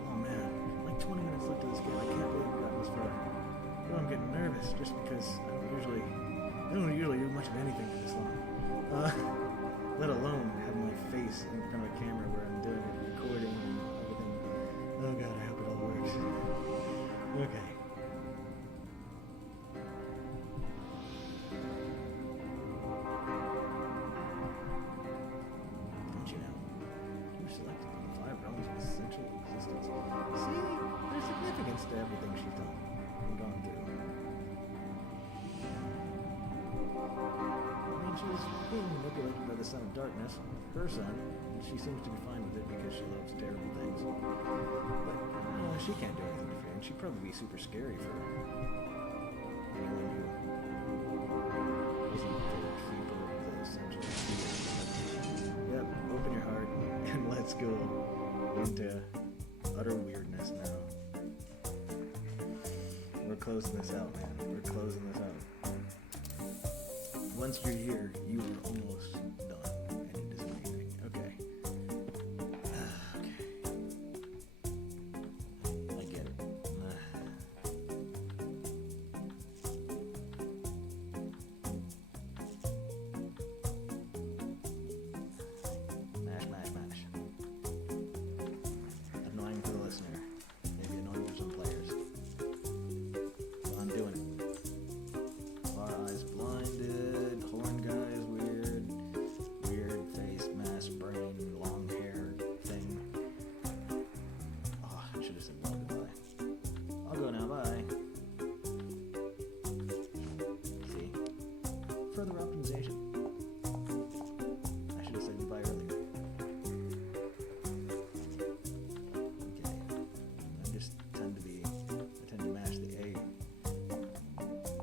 Oh man, like 20 minutes left of this game. I can't believe we got this far. Oh, I'm getting nervous just because I don't usually do much of anything for this long. Let alone have my face in front of a camera where I'm doing it, recording and everything. Oh god, I hope it all works. Okay. Don't you know? You're selected from the 5 realms of essential existence. See? There's significance to everything she's done and gone through. I mean, she was being manipulated by the Son of Darkness, her son, and she seems to be fine with it because she loves terrible things. But, she can't do anything to Fran. She'd probably be super scary for anyone who isn't the keeper of the essential. Yep, open your heart and let's go into utter weirdness now. We're closing this out, man. We're closing this out. Once you're here, you are almost done, and it is amazing. Okay. Okay. I get it. Mash. Annoying for the listener. Maybe annoying for some players. So I'm doing it. Our eyes blinded. Horn guy is weird. Weird face, mass brain, long hair thing. Oh, I should have said no goodbye. I'll go now, bye. See? Further optimization. I should have said goodbye earlier. Okay. I tend to match the A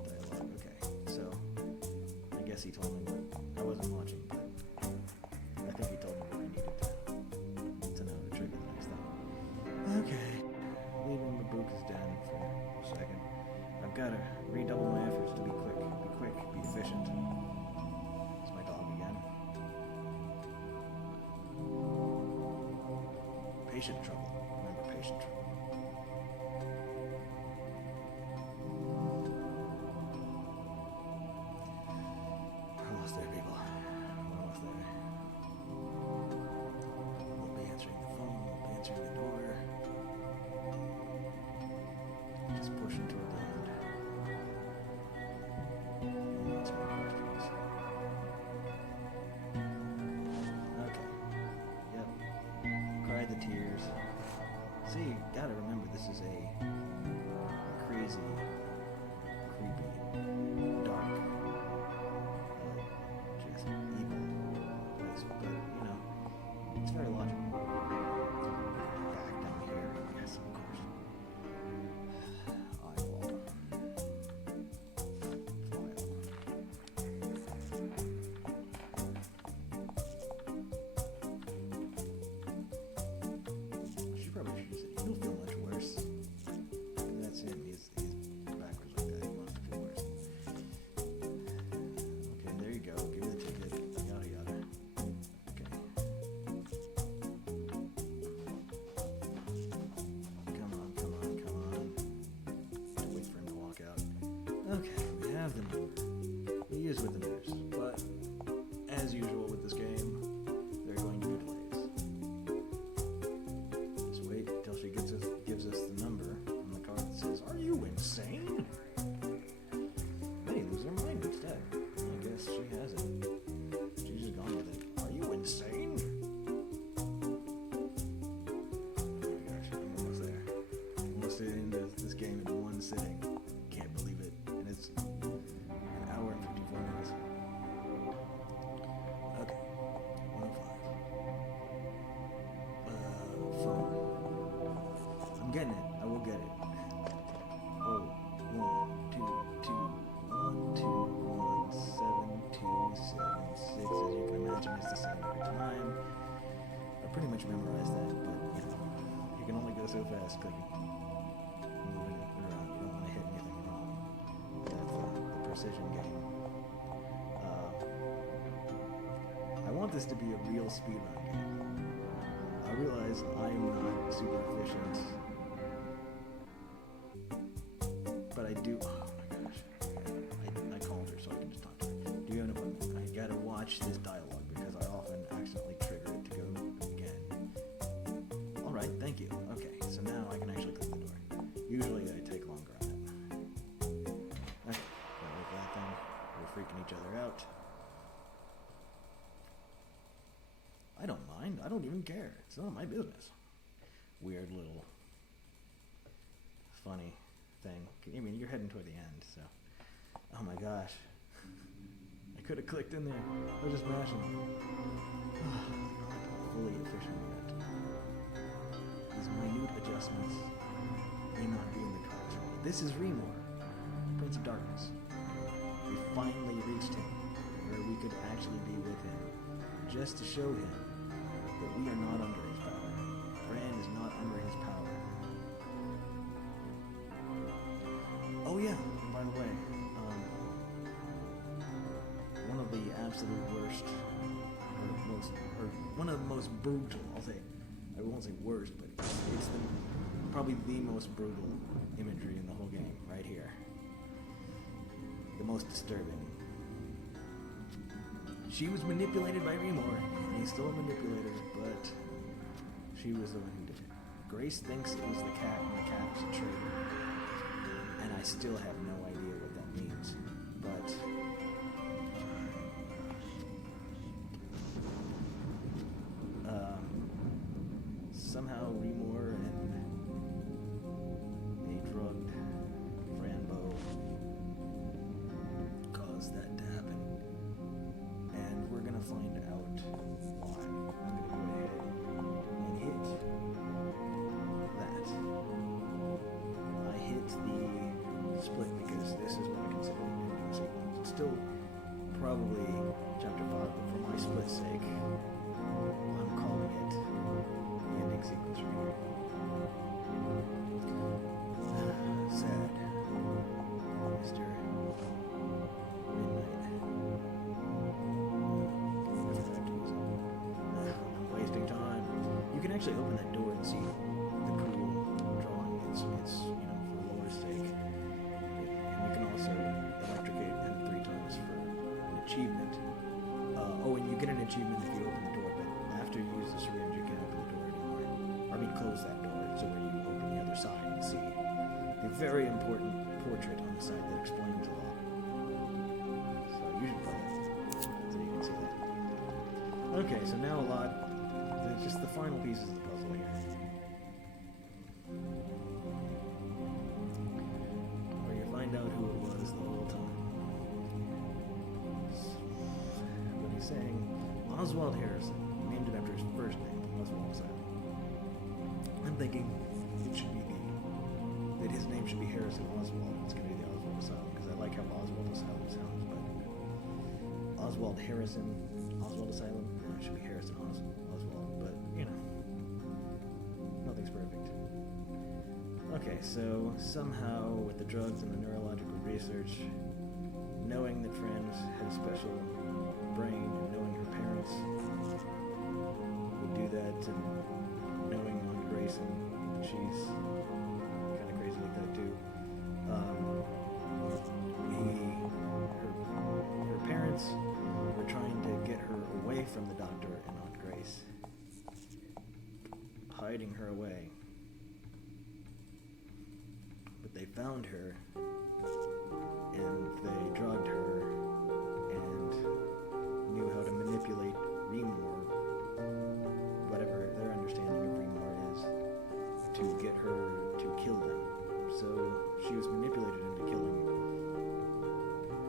dialogue. Okay, so I guess he told me what I wasn't watching, but I think he told me what I needed to know to trigger the next thing. Okay, leaving Mabuka's den for a second. I've got to redouble my efforts to be quick, be efficient. It's my dog again. Patient trouble. Remember, patient trouble. We're almost there, people. We're almost there. We'll be answering the phone. We'll be answering the door. Just pushing toward the end. We'll answer more questions. Okay. Yep. Cry the tears. See, you gotta remember this is a crazy, creepy, dark, just evil place. But, it's very logical. Back down here, yes, of course. Eyeball. File. Okay, we have the number. We use with the nurse, but as usual with this game, there are going to be delays. Just wait till she gives us the number on the card that says, "Are you insane?" Then you lose her mind instead. I guess she hasn't. She's just gone with it. Are you insane? Oh my gosh, I'm almost there. Almost into this game in one sitting. Can't believe it. And it's an hour and 54 minutes. Okay. 105. Phone. I'm getting it. I will get it. Oh, 1, 2, 2, 1, 2, 1, 7, 2, 7, 6. As you can imagine, it's the same every time. I pretty much memorized that, but you can only go so fast clicking. Moving around. You don't want to hit anything wrong. That's the precision game. I want this to be a real speedrun game. I realize I'm not super efficient, but I do. Oh my gosh! I called her so I can just talk to her. Do you have an appointment? I gotta watch this dialogue because I often accidentally trigger it to go again. All right, thank you. Okay, so now I can actually close the door. Usually I take longer on it. Okay, got rid of that thing. We're freaking each other out. I don't mind. I don't even care. It's none of my business. Weird little funny thing. I mean, you're heading toward the end, so. Oh my gosh. I could have clicked in there. I was just mashing. Not fully efficient yet. These minute adjustments may not be in the cards for me. This is Remor, Prince of Darkness. We finally reached him, where we could actually be with him, just to show him that we are not under his power. Fran is not under his power. Oh yeah, and by the way, one of the absolute worst, one of the most brutal, I won't say worst, but it's probably the most brutal imagery in the whole game, right here. The most disturbing. She was manipulated by Remor, and he's still a manipulator, but she was the one who did it. Grace thinks it was the cat, and the cat was a traitor. And I still have no idea what that means, but somehow Remor and a drugged Fran Bow caused that to happen. And we're gonna find out why. I'm gonna go ahead and hit that. I hit the split because this is what I consider an ending sequence. It's still probably chapter 5, but for my split sake, I'm calling it the ending sequence right here. Sad. Mr. Midnight. I'm wasting time. You can actually open that door and see the cool drawing. It's for lore's sake. And you can also electrocute him 3 times for an achievement. And you get an achievement if you open the door, but after you use the syringe, you can't open the door anymore. I mean, close that door, so where you open the other side and see a very important portrait on the side that explains a lot. So you should play it, so you can see that. Okay, so now just the final pieces of the puzzle here. Where you find out who it was the whole time. What he's saying, Oswald Harrison. He named it after his first name, Oswald Asylum. I'm thinking it should be that his name should be Harrison Oswald. It's going to be the Oswald Asylum, because I like how Oswald Asylum sounds, but Oswald Harrison, Oswald Asylum, it should be Harrison Oswald, but, nothing's perfect. Okay, so somehow with the drugs and the neurological research, knowing that Fran's had a special brain and knowing her parents would do that, and knowing on Grayson, she's kind of crazy like that too. found her, and they drugged her, and knew how to manipulate Remor, whatever their understanding of Remor is, to get her to kill them. So she was manipulated into killing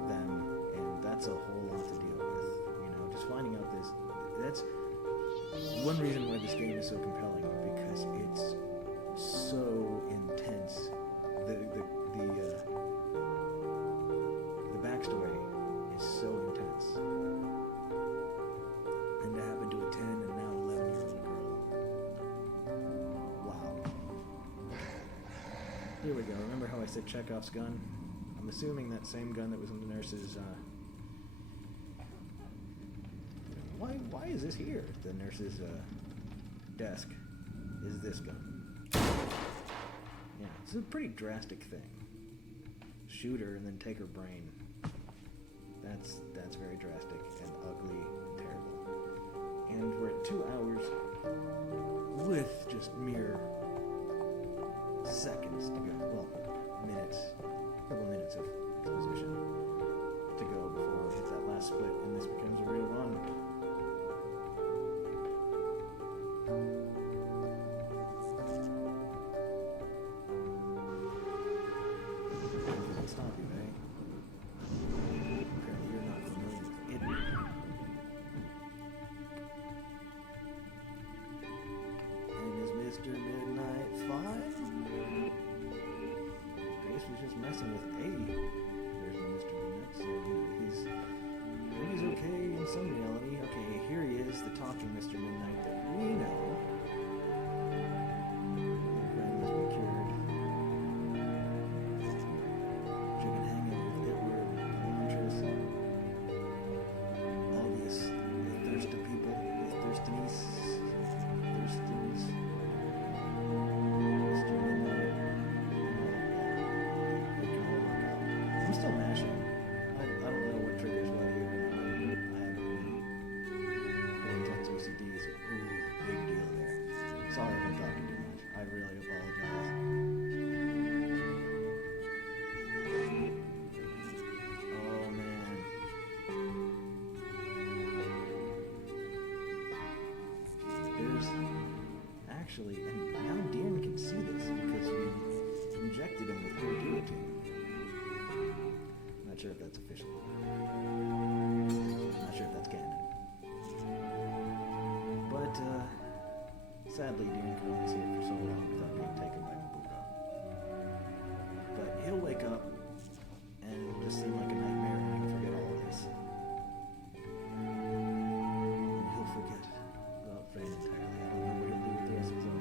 them, and that's a whole lot to deal with. You know, just finding out this, that's one reason why this game is so compelling, because it's so intense. The backstory is so intense. And to happen to a 10 and now 11-year-old girl. Wow. Here we go. Remember how I said Chekhov's gun? I'm assuming that same gun that was in the nurse's, Why is this here? The nurse's, desk is this gun. Yeah, it's a pretty drastic thing. Shoot her and then take her brain. That's very drastic and ugly and terrible. And we're at 2 hours with just mere seconds to go. Well, minutes. A couple minutes of exposition to go before we hit that last split and this becomes a real run. Stop you, eh? Apparently you're not familiar with it. And is Mr. Midnight fine? Grace was just messing with a version of Mr. Midnight, so he's okay in some reality. Okay, here he is, the talking Mr. Midnight that we know. Sorry if I'm talking too much. I really apologize. Oh, man. There's actually, and now Deern can see this because we injected him with pure guillotine. Not sure if that's official. Not sure if that's canon. But, sadly, Deern can only see it for so long without being taken by Mabuka. But he'll wake up, and it'll just seem like a nightmare, and he'll forget all of this. And he'll forget about Fran entirely. I don't know what he'll do with the rest of his life.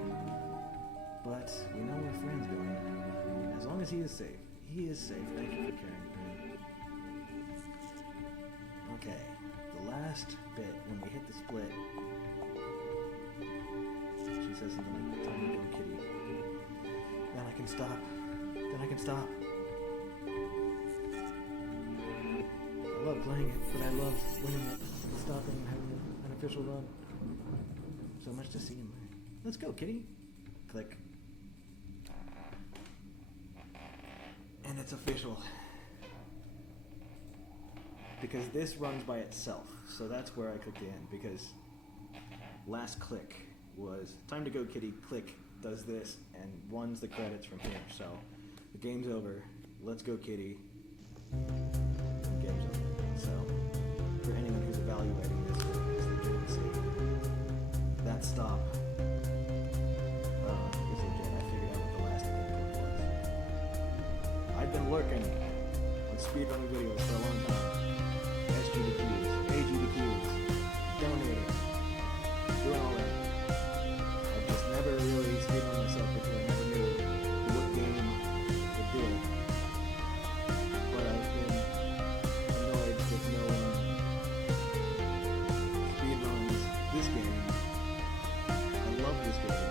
But we know where Fran's going. As long as he is safe. He is safe. Thank you for caring for him. Okay, the last bit, when we hit the split, she says something like, "Time to go, kitty. Then I can stop. Then I can stop." I love playing it, but I love winning it, and stopping and having an official run. So much to see in there. Let's go, kitty. Click. And it's official. Because this runs by itself. So that's where I clicked in, because last click was time to go, kitty. Click does this and runs the credits from here. So the game's over. Let's go, kitty. The game's over. So for anyone who's evaluating this for its legitimacy, that stop is legit. I figured out what the last input was. I've been lurking on speedrunning videos for a long time. SGDQs, AGDQs, donating, doing all that. I've just never really speedrun myself because I never knew what game would do it. But I've been annoyed that no one speedruns this game. I love this game.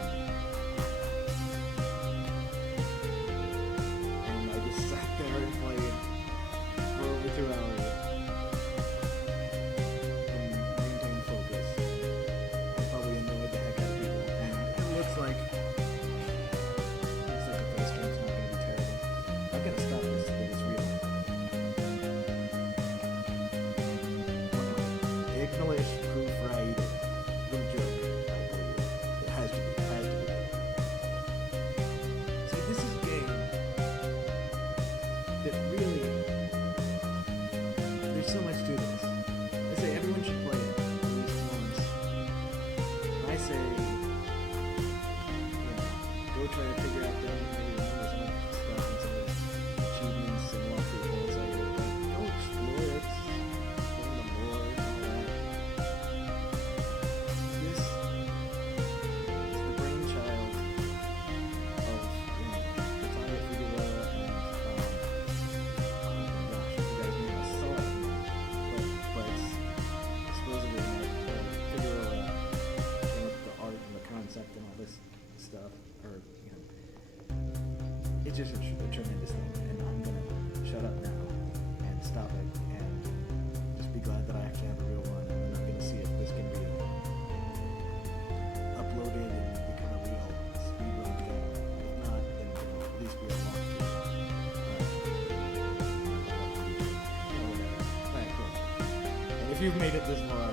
And I just sat there and played for over 2 hours. it's just a tremendous thing, and I'm gonna shut up now and stop it and just be glad that I actually have a real one, and then I'm gonna see if this can be uploaded and become a real speedrun thing. If not, then it'll at least be a long video. Alright, cool. And if you've made it this far,